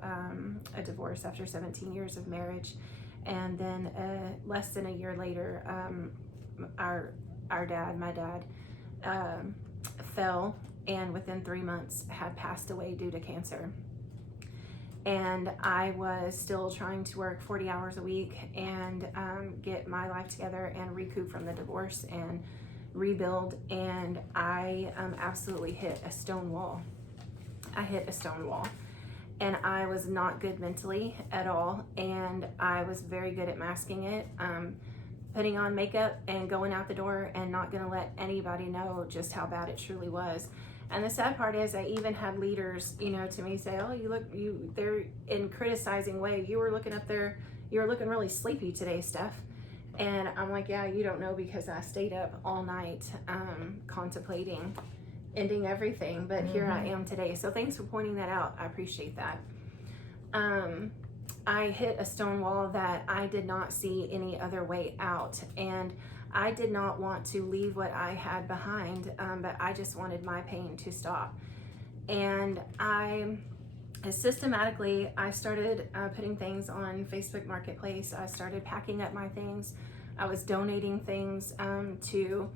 a divorce after 17 years of marriage. And then less than a year later, my dad, fell, and within 3 months had passed away due to cancer. And I was still trying to work 40 hours a week and get my life together and recoup from the divorce and rebuild. And I absolutely hit a stone wall. And I was not good mentally at all. And I was very good at masking it, putting on makeup and going out the door and not gonna let anybody know just how bad it truly was. And the sad part is, I even had leaders, you know, to me say, oh, they're in criticizing way. You were looking up there, you were looking really sleepy today, Steph. And I'm like, yeah, you don't know, because I stayed up all night contemplating ending everything. But here I am today. So thanks for pointing that out. I appreciate that. I hit a stone wall that I did not see any other way out. And I did not want to leave what I had behind, but I just wanted my pain to stop. And I started putting things on Facebook Marketplace. I started packing up my things. I was donating things to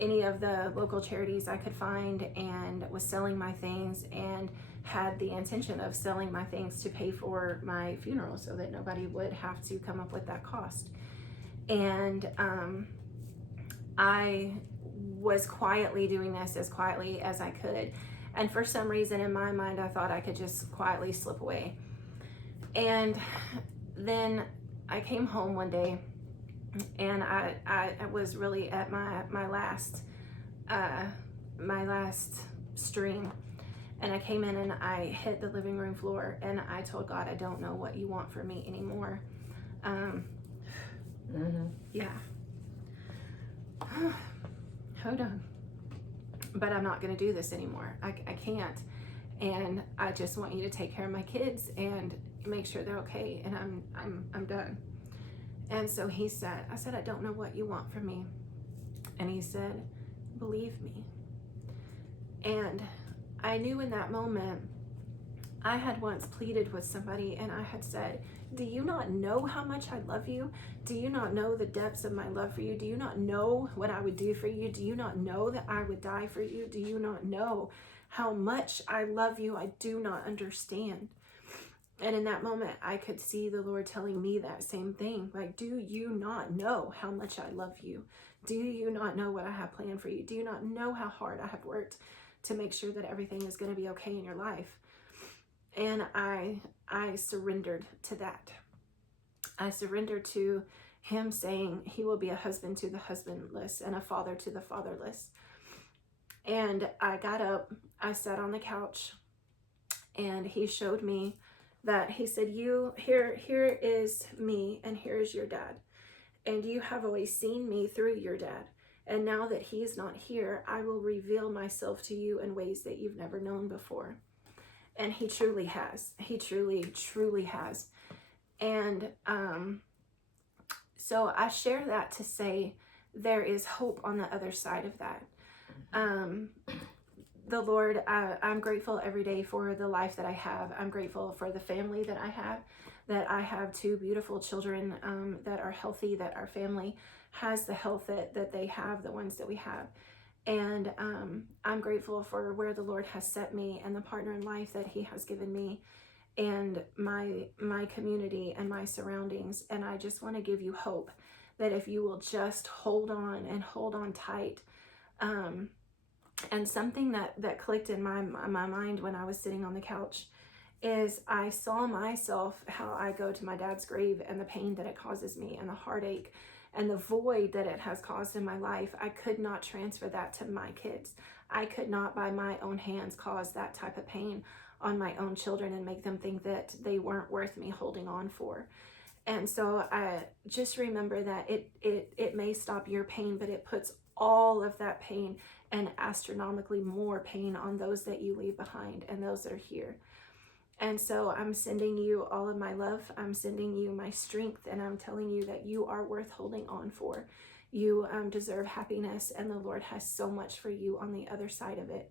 any of the local charities I could find, and was selling my things, and had the intention of selling my things to pay for my funeral, so that nobody would have to come up with that cost. And I was quietly doing this as quietly as I could. And for some reason in my mind, I thought I could just quietly slip away. And then I came home one day, and I was really at my last stream. And I came in and I hit the living room floor, and I told God, I don't know what you want from me anymore. Yeah. Hold on. But I'm not going to do this anymore. I can't. And I just want you to take care of my kids and make sure they're okay. And I'm done. And so I said, I don't know what you want from me. And he said, believe me. And I knew in that moment, I had once pleaded with somebody, and I had said, do you not know how much I love you? Do you not know the depths of my love for you? Do you not know what I would do for you? Do you not know that I would die for you? Do you not know how much I love you? I do not understand. And in that moment, I could see the Lord telling me that same thing. Like, do you not know how much I love you? Do you not know what I have planned for you? Do you not know how hard I have worked to make sure that everything is going to be okay in your life? And I surrendered to that. I surrendered to him saying he will be a husband to the husbandless and a father to the fatherless. And I got up, I sat on the couch, and he showed me that he said, here is me, and here is your dad. And you have always seen me through your dad. And now that he is not here, I will reveal myself to you in ways that you've never known before. And he truly has. He truly has. And so I share that to say there is hope on the other side of that. The Lord, I'm grateful every day for the life that I have. I'm grateful for the family that I have, that I have 2 beautiful children that are healthy, that our family has the health that they have, the ones that we have. And I'm grateful for where the Lord has set me and the partner in life that he has given me, and my community and my surroundings. And I just want to give you hope that if you will just hold on and hold on tight. And something that clicked in my mind when I was sitting on the couch is I saw myself, how I go to my dad's grave and the pain that it causes me and the heartache and the void that it has caused in my life. I could not transfer that to my kids. I could not by my own hands cause that type of pain on my own children and make them think that they weren't worth me holding on for. And so I just remember that it may stop your pain, but it puts all of that pain and astronomically more pain on those that you leave behind and those that are here. And so I'm sending you all of my love. I'm sending you my strength, and I'm telling you that you are worth holding on for. You deserve happiness, and the Lord has so much for you on the other side of it.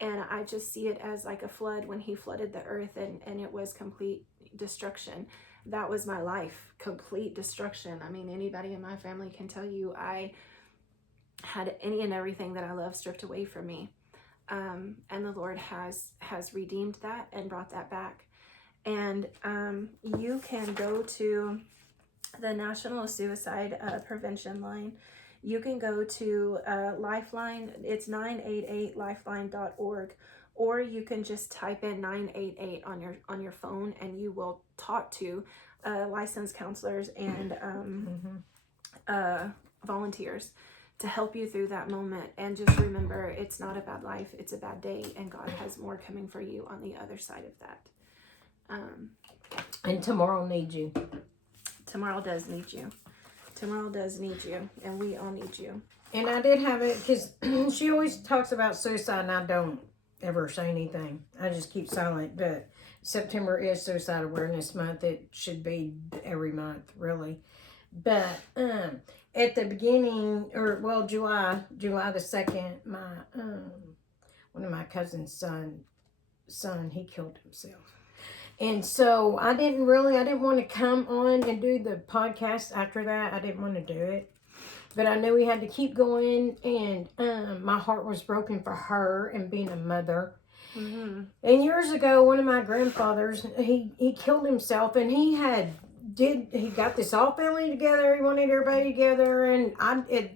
And I just see it as like a flood when he flooded the earth and it was complete destruction. That was my life, complete destruction. I mean, anybody in my family can tell you I had any and everything that I love stripped away from me. And the Lord has redeemed that and brought that back. And you can go to the National Suicide Prevention Line. You can go to Lifeline. It's 988lifeline.org, or you can just type in 988 on your phone, and you will talk to licensed counselors and volunteers to help you through that moment. And just remember, it's not a bad life, it's a bad day, and God has more coming for you on the other side of that. And tomorrow needs you. Tomorrow does need you. Tomorrow does need you, and we all need you. And I did have it, because she always talks about suicide, and I don't ever say anything. I just keep silent. But September is Suicide Awareness Month. It should be every month, really. But at the beginning, July the 2nd, my one of my cousin's son, he killed himself. And so I didn't want to come on and do the podcast after that. I didn't want to do it. But I knew we had to keep going, and my heart was broken for her and being a mother. Mm-hmm. And years ago, one of my grandfathers, he killed himself, and he got this all family together. He wanted everybody together, and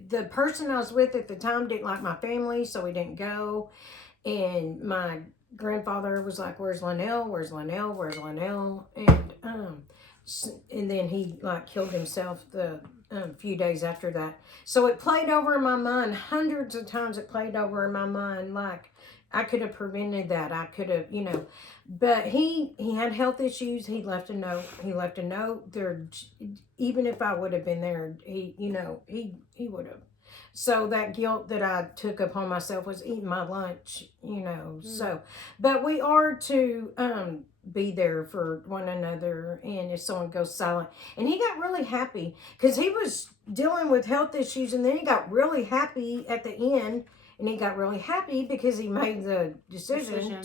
the person I was with at the time didn't like my family, so we didn't go. And my grandfather was like, "Where's Linnell? Where's Linnell? Where's Linnell?" And then he killed himself the few days after that. So it played over in my mind hundreds of times. It played over in my mind like I could have prevented that. I could have, But he had health issues. He left a note. There, even if I would have been there, he would have. So that guilt that I took upon myself was eating my lunch, So, but we are to be there for one another, and if someone goes silent. And he got really happy because he was dealing with health issues, and then he got really happy at the end, and he got really happy because he made the decision.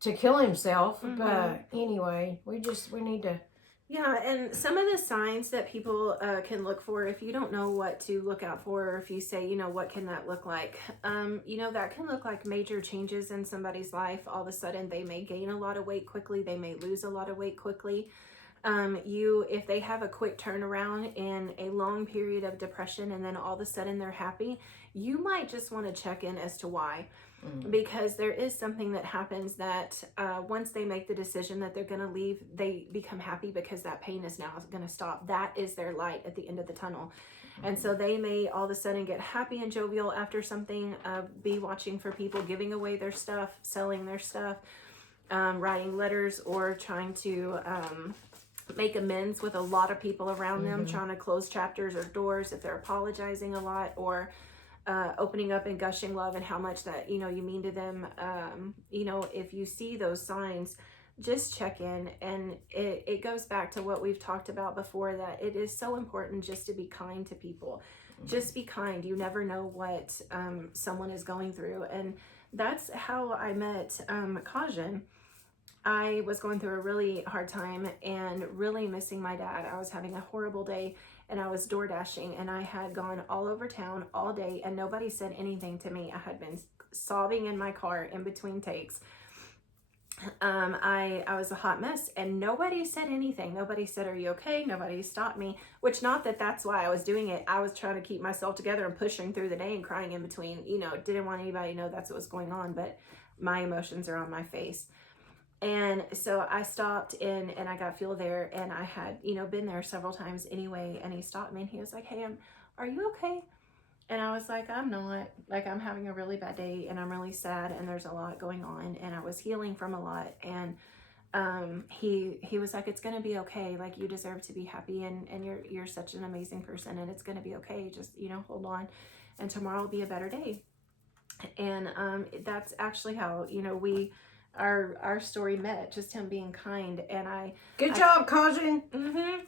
to kill himself. Mm-hmm. But anyway, we need to. Yeah, and some of the signs that people can look for, if you don't know what to look out for, or if you say, what can that look like? That can look like major changes in somebody's life. All of a sudden, they may gain a lot of weight quickly. They may lose a lot of weight quickly. If they have a quick turnaround in a long period of depression, and then all of a sudden they're happy, you might just want to check in as to why. Because there is something that happens that once they make the decision that they're going to leave, they become happy because that pain is now going to stop. That is their light at the end of the tunnel. And so they may all of a sudden get happy and jovial after something, be watching for people giving away their stuff, selling their stuff, writing letters, or trying to make amends with a lot of people around them, trying to close chapters or doors if they're apologizing a lot, or opening up and gushing love and how much that, you mean to them. If you see those signs, just check in. And it goes back to what we've talked about before, that it is so important just to be kind to people. Just be kind. You never know what someone is going through. And that's how I met Kajin. I was going through a really hard time and really missing my dad. I was having a horrible day, and I was door dashing, and I had gone all over town all day, and nobody said anything to me. I had been sobbing in my car in between takes. I was a hot mess, and nobody said anything. Nobody said, "Are you okay?" Nobody stopped me, which, not that that's why I was doing it. I was trying to keep myself together and pushing through the day and crying in between. Didn't want anybody to know that's what was going on, but my emotions are on my face. And so I stopped in, and I got fuel there, and I had, been there several times anyway. And he stopped me, and he was like, "Hey, are you okay?" And I was like, "I'm not. Like, I'm having a really bad day, and I'm really sad, and there's a lot going on." And I was healing from a lot. And he was like, "It's gonna be okay. Like, you deserve to be happy, and you're such an amazing person, and it's gonna be okay. Just, hold on, and tomorrow will be a better day." And that's actually how, our story met, just him being kind. And Good job, Kajin. Mm-hmm.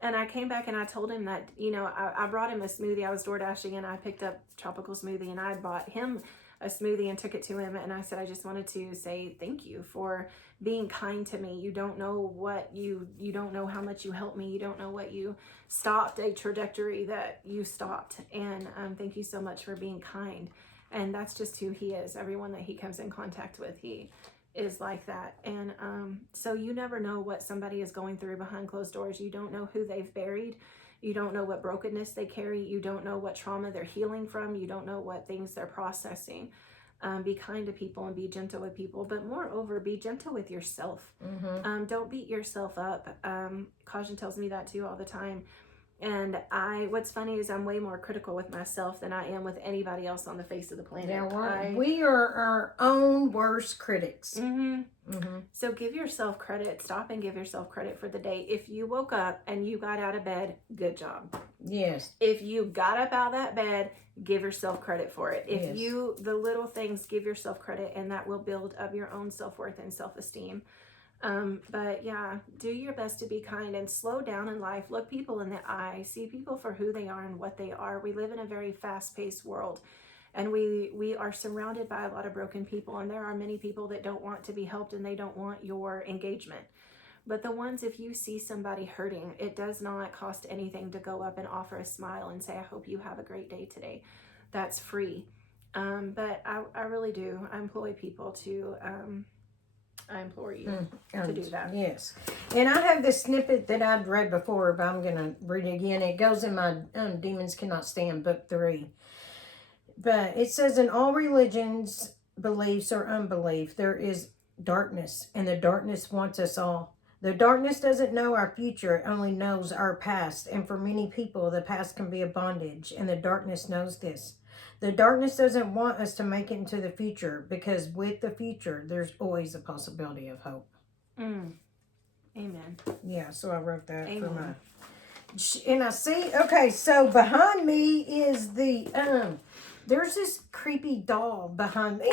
And I came back, and I told him that, I brought him a smoothie. I was door dashing, and I picked up tropical smoothie, and I bought him a smoothie and took it to him. And I said, "I just wanted to say thank you for being kind to me. You don't know what you don't know how much you helped me. You don't know what you stopped, a trajectory that you stopped. And thank you so much for being kind." And that's just who he is. Everyone that he comes in contact with, he is like that. And so you never know what somebody is going through behind closed doors. You don't know who they've buried. You don't know what brokenness they carry. You don't know what trauma they're healing from. You don't know what things they're processing. Be kind to people and be gentle with people, but moreover, be gentle with yourself. Mm-hmm. Don't beat yourself up. Kajin tells me that too all the time. And what's funny is I'm way more critical with myself than I am with anybody else on the face of the planet. Yeah, we are our own worst critics. Mm-hmm. Mm-hmm. So give yourself credit. Stop and give yourself credit for the day. If you woke up and you got out of bed, good job. Yes. If you got up out of that bed, give yourself credit for it. If yes. the little things, give yourself credit, and that will build up your own self-worth and self-esteem. But yeah, do your best to be kind and slow down in life. Look people in the eye. See people for who they are and what they are. We live in a very fast-paced world, and we are surrounded by a lot of broken people, and there are many people that don't want to be helped, and they don't want your engagement. But the ones, if you see somebody hurting, it does not cost anything to go up and offer a smile and say, "I hope you have a great day today." That's free. But I really do. I employ people to... I implore you to do that. Yes. And I have this snippet that I'd read before, but I'm going to read it again. It goes in my Demons Cannot Stand, book 3. But it says, "In all religions, beliefs, or unbelief, there is darkness, and the darkness wants us all. The darkness doesn't know our future, it only knows our past. And for many people, the past can be a bondage, and the darkness knows this. The darkness doesn't want us to make it into the future, because with the future, there's always a possibility of hope." Amen. Yeah, so I wrote that Amen. for my... And I see, okay, so behind me is the, there's this creepy doll behind me.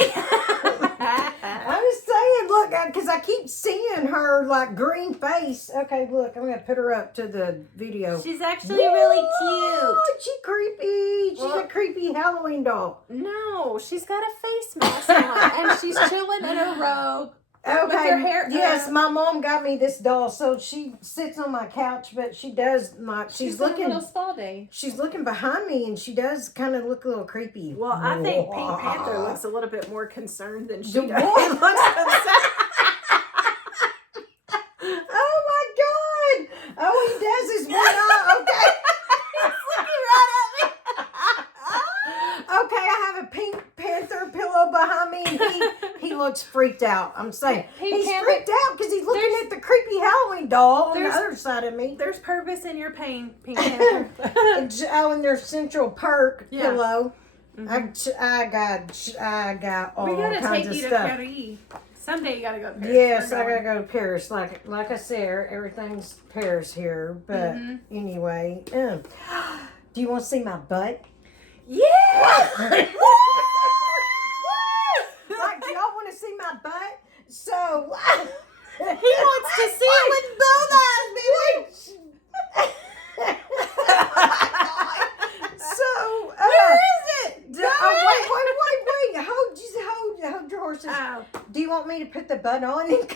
I was saying, look, because I keep seeing her, like, green face. Okay, look, I'm going to put her up to the video. She's actually really cute. She's creepy. She's a creepy Halloween doll. No, she's got a face mask on, and she's chilling in a robe. Okay, with her hair yes, my mom got me this doll, so she sits on my couch, but she does not, she's looking, a little spa day. She's looking behind me, and she does kind of look a little creepy. Well, I think Pink Panther looks a little bit more concerned than she does. Oh my God! Oh, he does his one eye. Okay. He's looking right at me. Okay, I have a Pink Panther pillow behind me, and he looks freaked out. I'm saying he's freaked out because he's looking at the creepy Halloween doll on the other side of me. There's purpose in your pain, Pink Panther. And their Central Perk pillow. Mm-hmm. I got all kinds of stuff. We gotta take you to Paris. Someday you gotta go to Paris. Yes, I gotta go to Paris. Like I said, everything's Paris here. But anyway, do you want to see my butt? Yeah! Like, do y'all want to see my butt? So, He wants to see it with both eyes, baby! So, Where is it? wait. Hold your horses. Oh. Do you want me to put the butt on? Yes!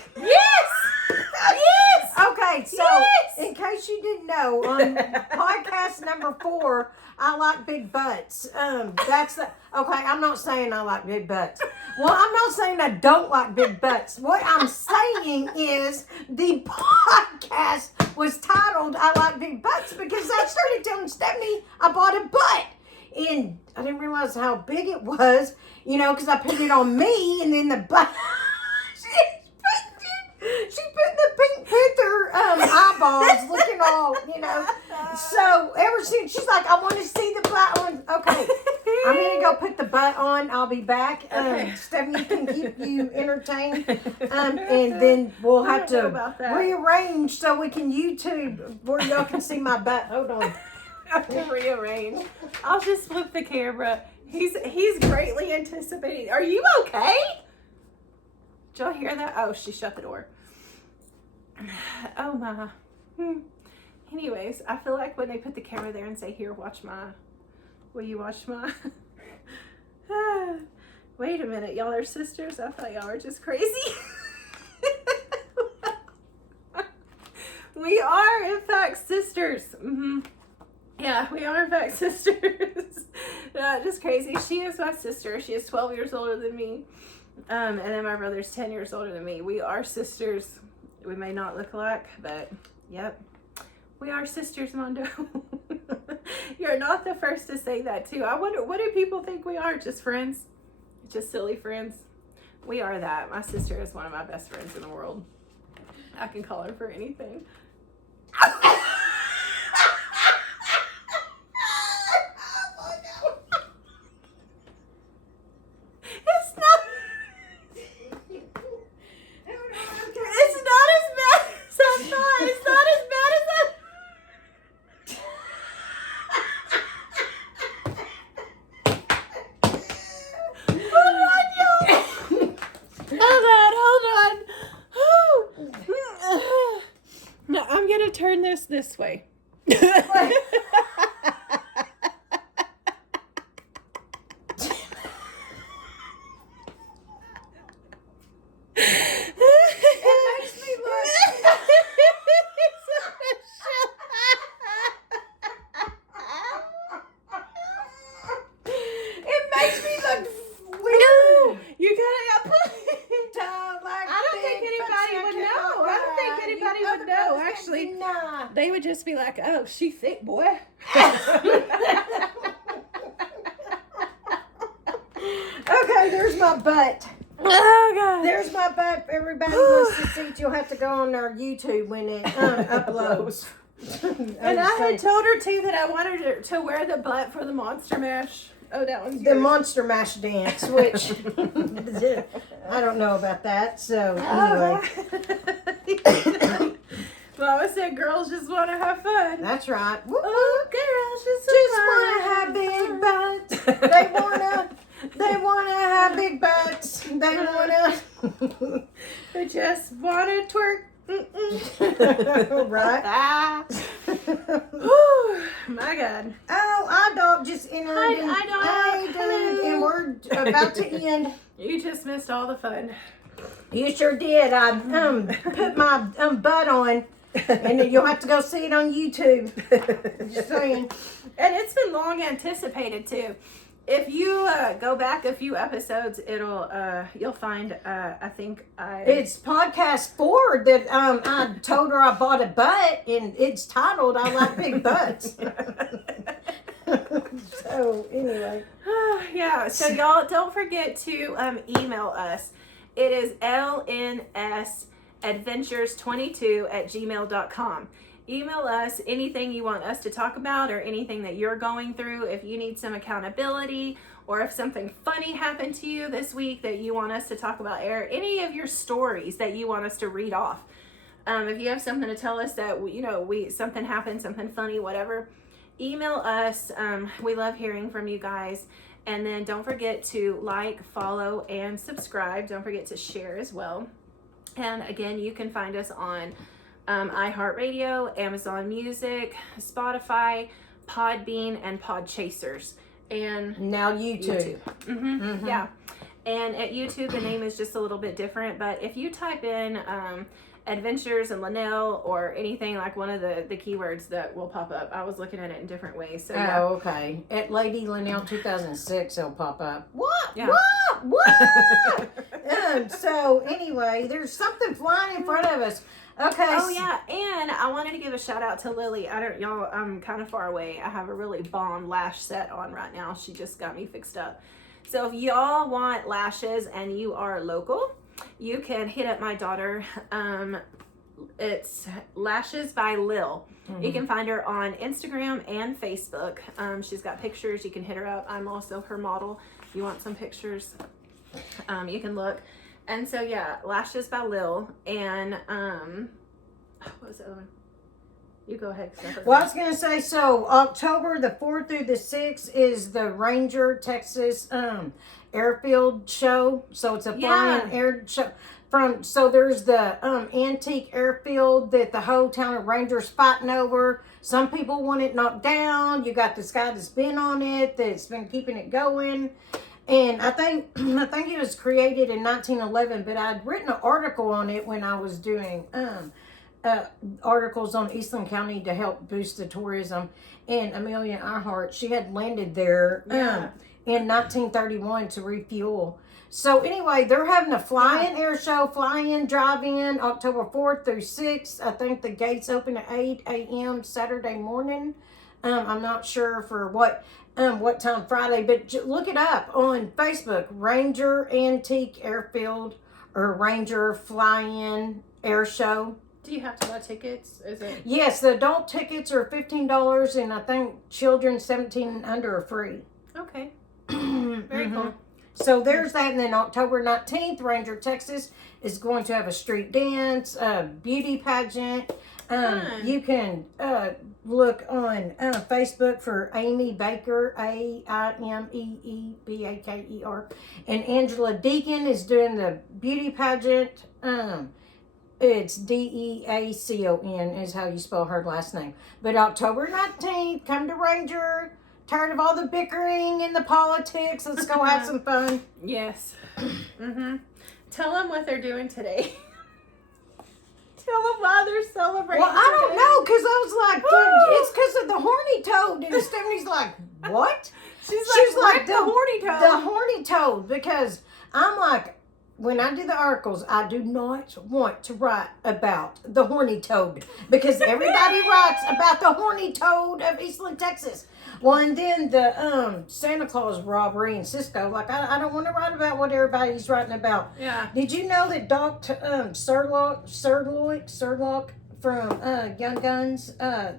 Yes! Okay, so Yes! in case you didn't know, on podcast number 4, I like big butts. That's the okay. I'm not saying I like big butts. Well, I'm not saying I don't like big butts. What I'm saying is the podcast was titled "I Like Big Butts" because I started telling Stephanie I bought a butt, and I didn't realize how big it was. You know, because I put it on me, and then the butt. She put the Pink Panther eyeballs looking all, you know. So ever since she's like, I want to see the butt on. Okay, I'm gonna go put the butt on. I'll be back. Okay. Stephanie can keep you entertained, and then we'll have to rearrange so we can YouTube where y'all can see my butt. Hold on. Rearrange. I'll just flip the camera. He's greatly anticipating. Are you okay? Did y'all hear that? Oh, she shut the door. Oh my. Anyways, I feel like when they put the camera there and say, "Here, will you watch my?" Wait a minute, y'all are sisters? I thought y'all were just crazy. We are, in fact, sisters. Mm-hmm. Yeah, we are, in fact, sisters. Just crazy. She is my sister. She is 12 years older than me. And then my brother's 10 years older than me. We are sisters. We may not look alike, but yep. We are sisters, Mondo. You're not the first to say that, too. I wonder, what do people think we are? Just friends? Just silly friends? We are that. My sister is one of my best friends in the world. I can call her for anything. Turn this way. It makes me look. It makes me look weird. No, you gotta. I don't think anybody would know. I don't think anybody would know. Actually, nah. They would just be like, "Oh, she thick, boy." Okay, there's my butt. Oh God. There's my butt. If everybody wants to see it, you'll have to go on our YouTube when it uploads. And I had told her too that I wanted her to wear the butt for the Monster Mash. Oh, that one's the yours. Monster Mash dance, which I don't know about that. So anyway, Mama said girls just want to have fun. that's right. Oh, girls Just wanna have big butts. They wanna have big butts. They wanna. They just want to twerk. Right. Whew, my God. Oh, our dog just entered. Hi, dog. Hello. And we're about to end. You just missed all the fun. You sure did. I put my butt on, and then you'll have to go see it on YouTube. Just saying. And it's been long anticipated too. If you go back a few episodes, you'll find It's podcast 4 that I told her I bought a butt, and it's titled "I Like Big Butts." So anyway, yeah. So y'all don't forget to email us. It is lnsadventures22@gmail.com. Email us anything you want us to talk about or anything that you're going through. If you need some accountability or if something funny happened to you this week that you want us to talk about, or any of your stories that you want us to read off. If you have something to tell us that, something happened, something funny, whatever, email us. We love hearing from you guys. And then don't forget to like, follow, and subscribe. Don't forget to share as well. And again, you can find us on iHeartRadio, Amazon Music, Spotify, Podbean, and Podchasers. And now YouTube. Yeah. And at YouTube, the name is just a little bit different. But if you type in Adventures in Linnell or anything, like one of the keywords that will pop up, I was looking at it in different ways. So yeah. Oh, okay. At Lady Linnell 2006, it'll pop up. What? Yeah. What? So anyway, there's something flying in front of us. Okay. Oh yeah, and I wanted to give a shout out to Lily. I'm kind of far away. I have a really bomb lash set on right now. She just got me fixed up. So if y'all want lashes and you are local, you can hit up my daughter. It's Lashes by Lil. Mm-hmm. You can find her on Instagram and Facebook. She's got pictures. You can hit her up. I'm also her model. If you want some pictures, you can look. And so yeah, Lashes by Lil. And what was the other one? You go ahead. Well, I was going to say, so October the 4th through the 6th is the Ranger, Texas airfield show. So it's a flying air show. So there's the antique airfield that the whole town of Rangers fighting over. Some people want it knocked down. You got this guy that's been on it, that's been keeping it going. And I think it was created in 1911, but I'd written an article on it when I was doing articles on Eastland County to help boost the tourism. And Amelia Earhart, she had landed there in 1931 to refuel. So anyway, they're having a fly-in air show, fly-in, drive-in, October 4th through 6th. I think the gates open at 8 a.m. Saturday morning. I'm not sure for what time Friday, but look it up on Facebook, Ranger Antique Airfield or Ranger Fly-In Air Show. Do you have to buy tickets? Is it? Yes, the adult tickets are $15, and I think children 17 and under are free. Okay. Very cool. So there's that, and then October 19th, Ranger, Texas is going to have a street dance, a beauty pageant. You can look on Facebook for Amy Baker, AIMEEBAKER, and Angela Deacon is doing the beauty pageant. It's DEACON is how you spell her last name. But October 19th, come to Ranger. Tired of all the bickering and the politics. Let's go have some fun. Yes. Tell them what they're doing today. Tell them why they're celebrating. Well, I don't know, because I was like, it's because of the horny toad. And Stephanie's like, what? She's like the horny toad. The horny toad, because I'm like, when I do the articles, I do not want to write about the horny toad, because everybody writes about the horny toad of Eastland, Texas. Well, and then the Santa Claus robbery in Cisco. Like, I don't want to write about what everybody's writing about. Yeah. Did you know that Dr. Surlock from Young Guns,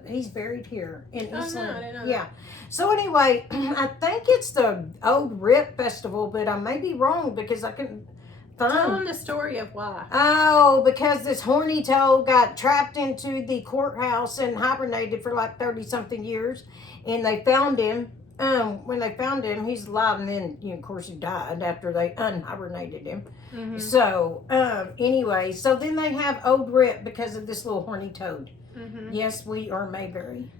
he's buried here in Eastland? No, I didn't know that. Yeah. So anyway, I think it's the Old Rip Festival, but I may be wrong because I couldn't find. Tell them the story of why. Oh, because this horny toad got trapped into the courthouse and hibernated for like 30-something years. And they found him. When they found him, he's alive, and then, of course, he died after they unhibernated him. Mm-hmm. So, anyway, so then they have Old Rip because of this little horny toad. Mm-hmm. Yes, we are Mayberry.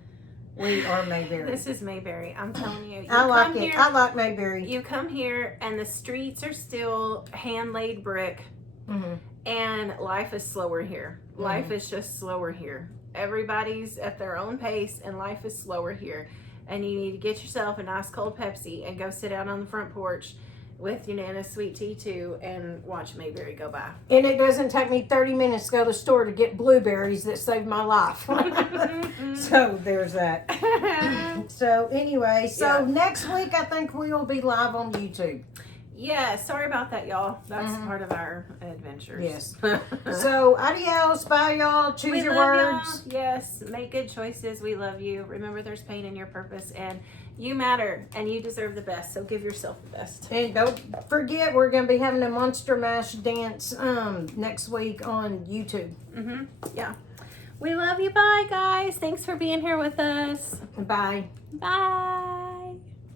We are Mayberry. This is Mayberry. I'm telling you. I like it. I like Mayberry. You come here, and the streets are still hand-laid brick, and life is slower here. Life is just slower here. Everybody's at their own pace, and life is slower here. And you need to get yourself a nice cold Pepsi and go sit out on the front porch with your Nana's sweet tea too, and watch Mayberry go by. And it doesn't take me 30 minutes to go to the store to get blueberries that saved my life. So there's that. So anyway, next week I think we will be live on YouTube. Yeah, sorry about that, y'all. That's part of our adventures. Yes. So, adios. Bye, y'all. Choose your words. Y'all. Yes. Make good choices. We love you. Remember, there's pain in your purpose, and you matter, and you deserve the best. So, give yourself the best. And don't forget, we're going to be having a Monster Mash dance next week on YouTube. Yeah. We love you. Bye, guys. Thanks for being here with us. Bye. Bye.